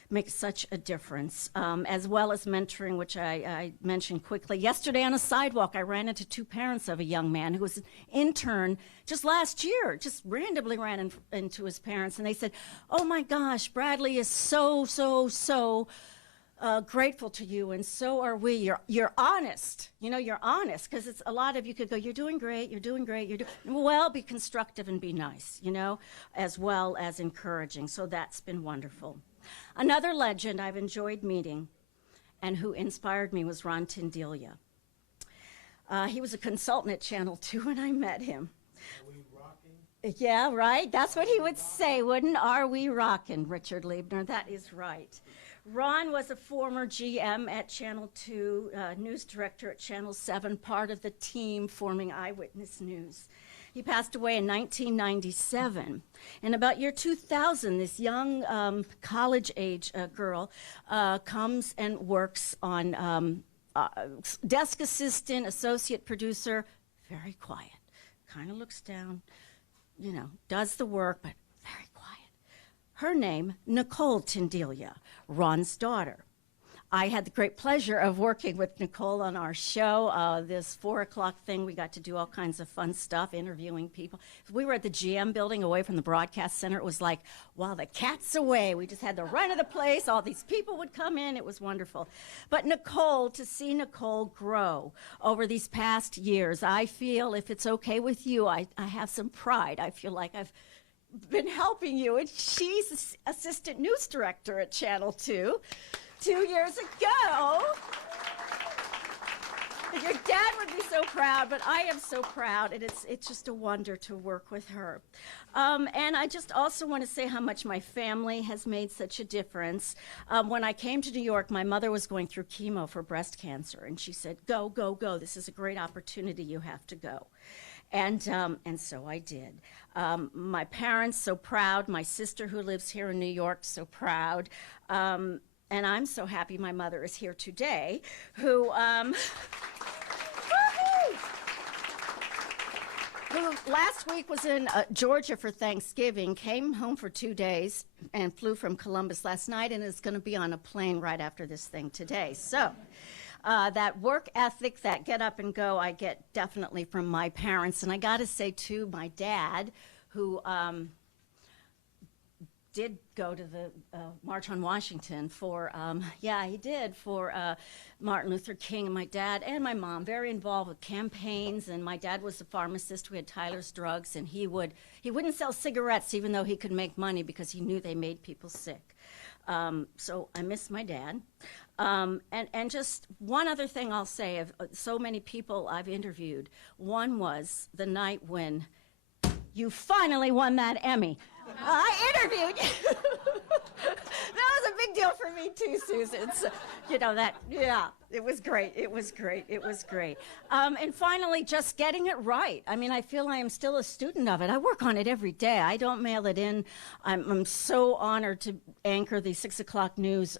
make such a difference, as well as mentoring, which I mentioned quickly. Yesterday on a sidewalk, I ran into two parents of a young man who was an intern just last year, just randomly ran into his parents, and they said, oh my gosh, Bradley is so grateful to you, and so are we. You're honest. You're honest, because it's a lot of you could go, you're doing great, well, be constructive and be nice, as well as encouraging. So that's been wonderful. Another legend I've enjoyed meeting and who inspired me was Ron Tindelia. He was a consultant at Channel 2 when I met him. Are we rocking? Yeah, right? That's what he would say, wouldn't? Are we rocking, Richard Liebner? That is right. Ron was a former GM at Channel 2, news director at Channel 7, part of the team forming Eyewitness News. He passed away in 1997. In about year 2000, this young college-age girl comes and works on desk assistant, associate producer, very quiet, kind of looks down, does the work, but very quiet. Her name, Nicole Tindelia, Ron's daughter. I had the great pleasure of working with Nicole on our show, this 4 o'clock thing. We got to do all kinds of fun stuff, interviewing people. We were at the GM building away from the broadcast center. It was like, while the cat's away, we just had the run of the place. All these people would come in. It was wonderful. But Nicole, to see Nicole grow over these past years, I feel, if it's okay with you, I have some pride. I feel like I've been helping you, and she's assistant news director at Channel 2 2 years ago. Your dad would be so proud, but I am so proud, and it's just a wonder to work with her. And I just also want to say how much my family has made such a difference. When I came to New York, my mother was going through chemo for breast cancer, and she said, go, go, go. This is a great opportunity. You have to go. And so I did. My parents, so proud. My sister, who lives here in New York, so proud. And I'm so happy my mother is here today, who last week was in Georgia for Thanksgiving, came home for 2 days, and flew from Columbus last night, and is going to be on a plane right after this thing today. So that work ethic, that get up and go, I get definitely from my parents. And I got to say, too, my dad, who did go to the March on Washington for, yeah, he did, for Martin Luther King. And my dad and my mom, very involved with campaigns. And my dad was a pharmacist. We had Tyler's Drugs. And he wouldn't sell cigarettes even though he could make money because he knew they made people sick. So I miss my dad. And just one other thing I'll say of so many people I've interviewed. One was the night when you finally won that Emmy. I interviewed you. That was a big deal for me too, Susan. So, you know that, yeah, it was great. It was great. It was great. And finally, just getting it right. I mean, I feel I am still a student of it. I work on it every day. I don't mail it in. I'm so honored to anchor the 6 o'clock news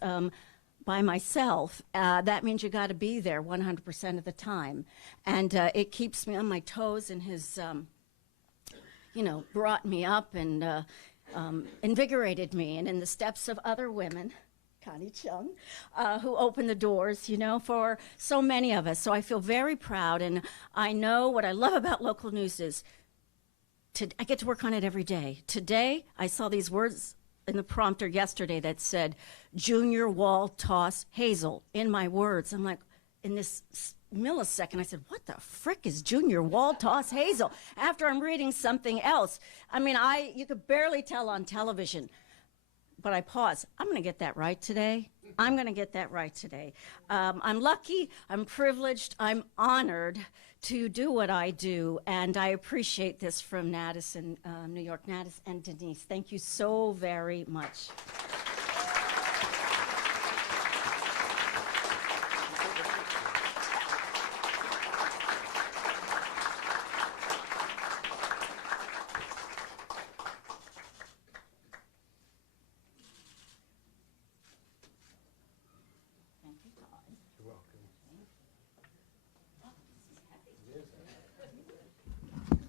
by myself. That means you got to be there 100% of the time. And it keeps me on my toes and has, you know, brought me up and invigorated me. And in the steps of other women, Connie Chung, who opened the doors, you know, for so many of us. So I feel very proud. And I know what I love about local news is I get to work on it every day. Today, I saw these words in the prompter yesterday that said, Junior Wall Toss Hazel, in my words. I'm like, in this millisecond, I said, what the frick is Junior Wall Toss Hazel? After I'm reading something else. I mean, you could barely tell on television, but I pause. I'm going to get that right today. I'm going to get that right today. I'm lucky, I'm privileged, I'm honored to do what I do, and I appreciate this from Natis and New York Natis and Denise. Thank you so very much.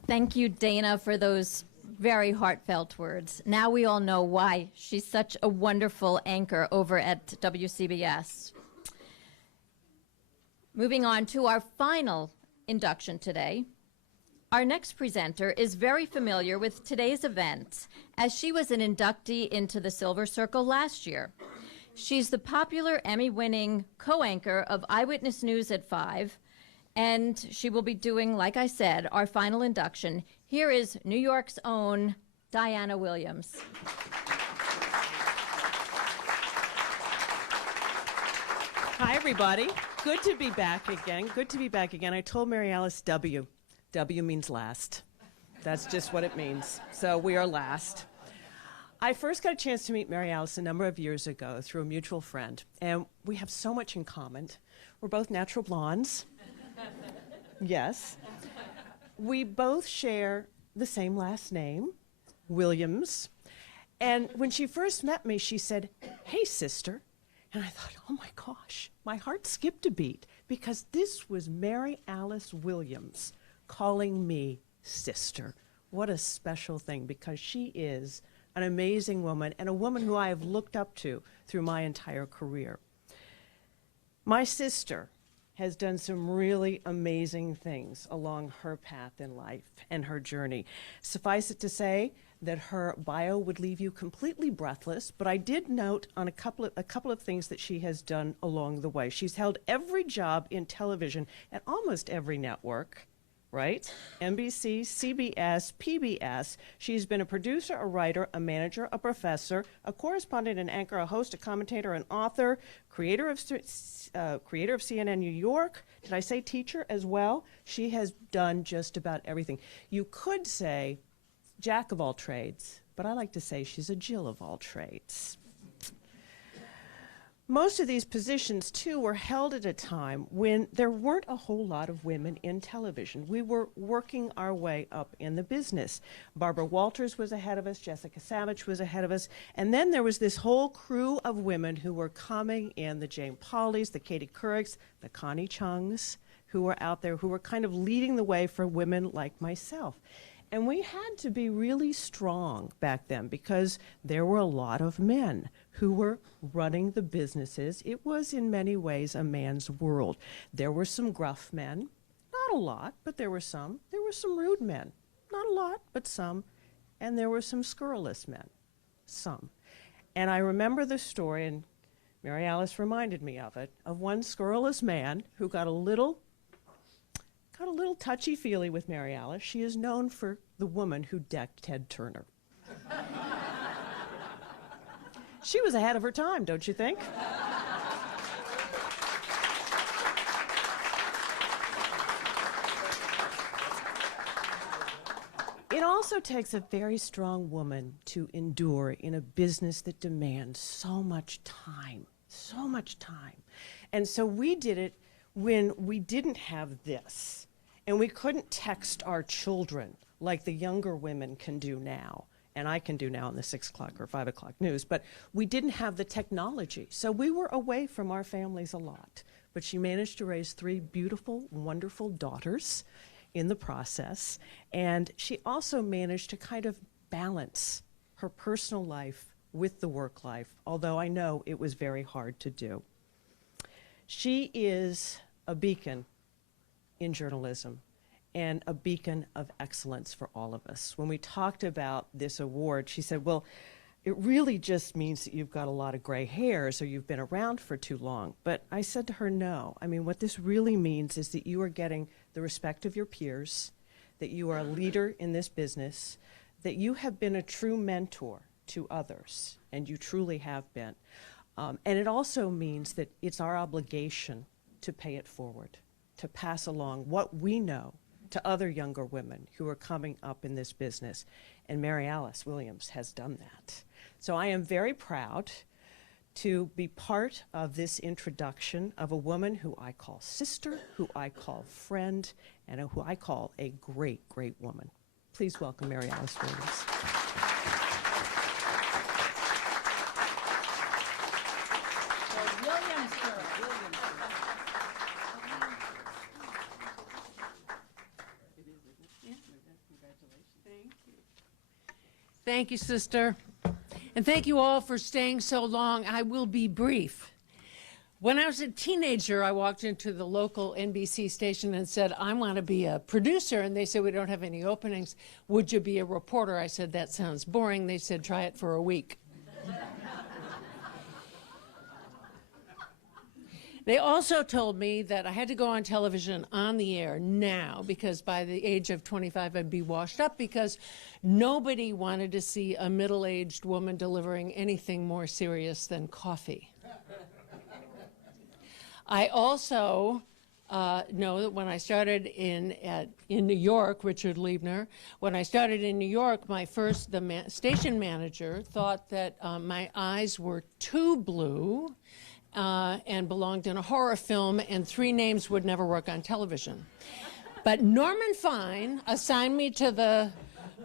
Thank you, Dana, for those very heartfelt words. Now we all know why she's such a wonderful anchor over at WCBS. Moving on to our final induction today. Our next presenter is very familiar with today's event, as she was an inductee into the Silver Circle last year. She's the popular Emmy-winning co-anchor of Eyewitness News at 5, and she will be doing, like I said, our final induction. Here is New York's own Diana Williams. Hi, everybody. Good to be back again. Good to be back again. I told Mary Alice W. W means last. That's just what it means. So we are last. I first got a chance to meet Mary Alice a number of years ago through a mutual friend, and we have so much in common. We're both natural blondes. Yes. We both share the same last name, Williams. And when she first met me, she said, "Hey, sister." And I thought, oh my gosh, my heart skipped a beat, because this was Mary Alice Williams calling me sister. What a special thing, because she is an amazing woman, and a woman who I have looked up to through my entire career. My sister has done some really amazing things along her path in life and her journey. Suffice it to say that her bio would leave you completely breathless, but I did note on a couple of things that she has done along the way. She's held every job in television at almost every network, right? NBC, CBS, PBS. She's been a producer, a writer, a manager, a professor, a correspondent, an anchor, a host, a commentator, an author, creator of CNN New York. Did I say teacher as well? She has done just about everything. You could say jack of all trades, but I like to say she's a Jill of all trades. Most of these positions, too, were held at a time when there weren't a whole lot of women in television. We were working our way up in the business. Barbara Walters was ahead of us, Jessica Savage was ahead of us, and then there was this whole crew of women who were coming in, the Jane Pauleys, the Katie Courics, the Connie Chungs, who were out there, who were kind of leading the way for women like myself. And we had to be really strong back then, because there were a lot of men who were running the businesses. It was in many ways a man's world. There were some gruff men, not a lot, but there were some. There were some rude men, not a lot, but some. And there were some scurrilous men, some. And I remember the story, and Mary Alice reminded me of it, of one scurrilous man who got a little touchy-feely with Mary Alice. She is known for the woman who decked Ted Turner. She was ahead of her time, don't you think? It also takes a very strong woman to endure in a business that demands so much time, so much time. And so we did it when we didn't have this, and we couldn't text our children like the younger women can do now, and I can do now in the 6 o'clock or 5 o'clock news, but we didn't have the technology. So we were away from our families a lot. But she managed to raise 3 beautiful, wonderful daughters in the process, and she also managed to kind of balance her personal life with the work life, although I know it was very hard to do. She is a beacon in journalism and a beacon of excellence for all of us. When we talked about this award, she said, well, it really just means that you've got a lot of gray hairs or you've been around for too long. But I said to her, no. I mean, what this really means is that you are getting the respect of your peers, that you are a leader in this business, that you have been a true mentor to others, and you truly have been. And it also means that it's our obligation to pay it forward, to pass along what we know to other younger women who are coming up in this business. And Mary Alice Williams has done that. So I am very proud to be part of this introduction of a woman who I call sister, who I call friend, and who I call a great, great woman. Please welcome Mary Alice Williams. Thank you, sister. And thank you all for staying so long. I will be brief. When I was a teenager, I walked into the local NBC station and said, I want to be a producer. And they said, we don't have any openings. Would you be a reporter? I said, that sounds boring. They said, try it for a week. They also told me that I had to go on television on the air now because by the age of 25 I'd be washed up because nobody wanted to see a middle-aged woman delivering anything more serious than coffee. I also know that when I started in New York, Richard Liebner, when I started in New York, the station manager thought that my eyes were too blue and belonged in a horror film, and 3 names would never work on television. But Norman Fine assigned me to the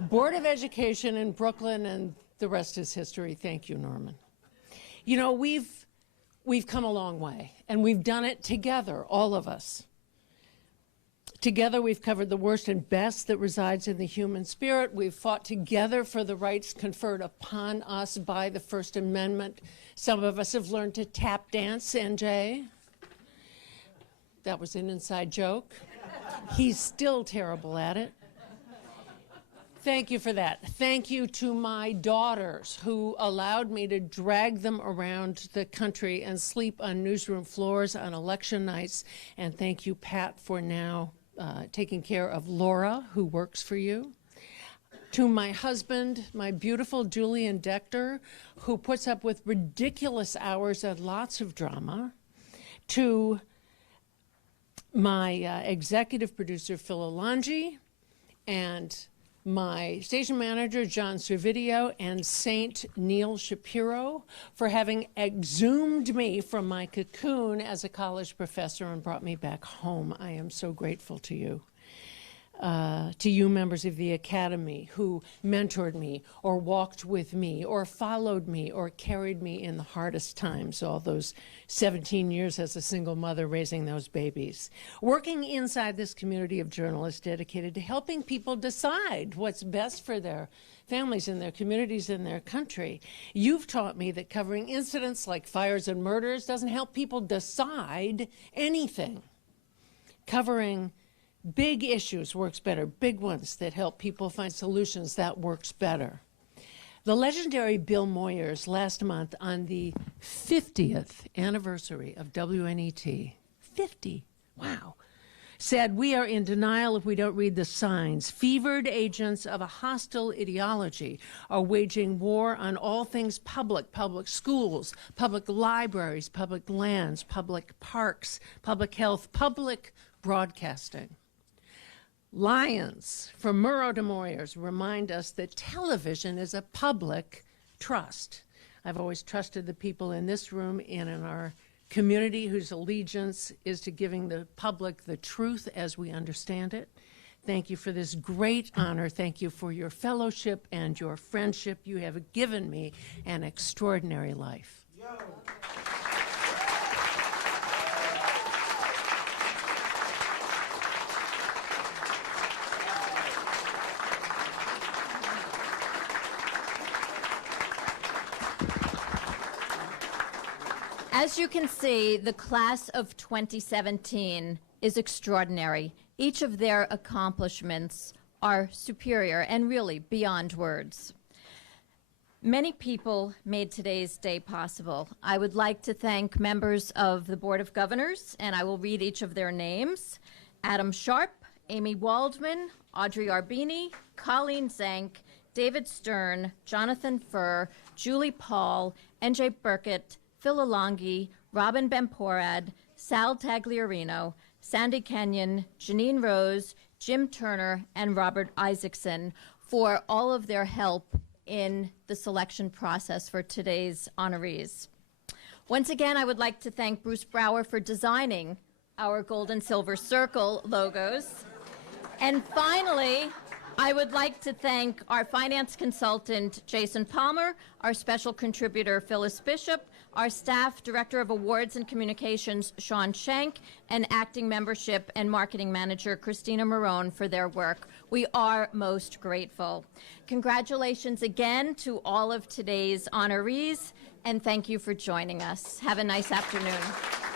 Board of Education in Brooklyn, and the rest is history. Thank you, Norman. You know, we've come a long way, and we've done it together, all of us. Together, we've covered the worst and best that resides in the human spirit. We've fought together for the rights conferred upon us by the First Amendment. Some of us have learned to tap dance, NJ. That was an inside joke. He's still terrible at it. Thank you for that. Thank you to my daughters who allowed me to drag them around the country and sleep on newsroom floors on election nights. And thank you, Pat, for now taking care of Laura, who works for you. To my husband, my beautiful Julian Decter, who puts up with ridiculous hours and lots of drama. To my executive producer, Phil Alonji, and my station manager, John Servideo, and Saint Neil Shapiro for having exhumed me from my cocoon as a college professor and brought me back home. I am so grateful to you. To you members of the Academy who mentored me or walked with me or followed me or carried me in the hardest times, all those 17 years as a single mother raising those babies. Working inside this community of journalists dedicated to helping people decide what's best for their families and their communities and their country. You've taught me that covering incidents like fires and murders doesn't help people decide anything. Covering big issues works better, big ones that help people find solutions, that works better. The legendary Bill Moyers last month on the 50th anniversary of WNET, 50, wow, said, "We are in denial if we don't read the signs. Fevered agents of a hostile ideology are waging war on all things public, public schools, public libraries, public lands, public parks, public health, public broadcasting." Lions from Murrow to Moyers remind us that television is a public trust. I've always trusted the people in this room and in our community whose allegiance is to giving the public the truth as we understand it. Thank you for this great honor. Thank you for your fellowship and your friendship. You have given me an extraordinary life. As you can see, the class of 2017 is extraordinary. Each of their accomplishments are superior and really beyond words. Many people made today's day possible. I would like to thank members of the Board of Governors, and I will read each of their names: Adam Sharp, Amy Waldman, Audrey Arbini, Colleen Zank, David Stern, Jonathan Furr, Julie Paul, NJ Burkett, Phil Alongi, Robin Bemporad, Sal Tagliarino, Sandy Kenyon, Janine Rose, Jim Turner, and Robert Isaacson for all of their help in the selection process for today's honorees. Once again, I would like to thank Bruce Brower for designing our Gold and Silver Circle logos. And finally, I would like to thank our finance consultant, Jason Palmer, our special contributor, Phyllis Bishop, our staff director of awards and communications, Sean Schenk, and acting membership and marketing manager, Christina Marone, for their work. We are most grateful. Congratulations again to all of today's honorees, and thank you for joining us. Have a nice afternoon.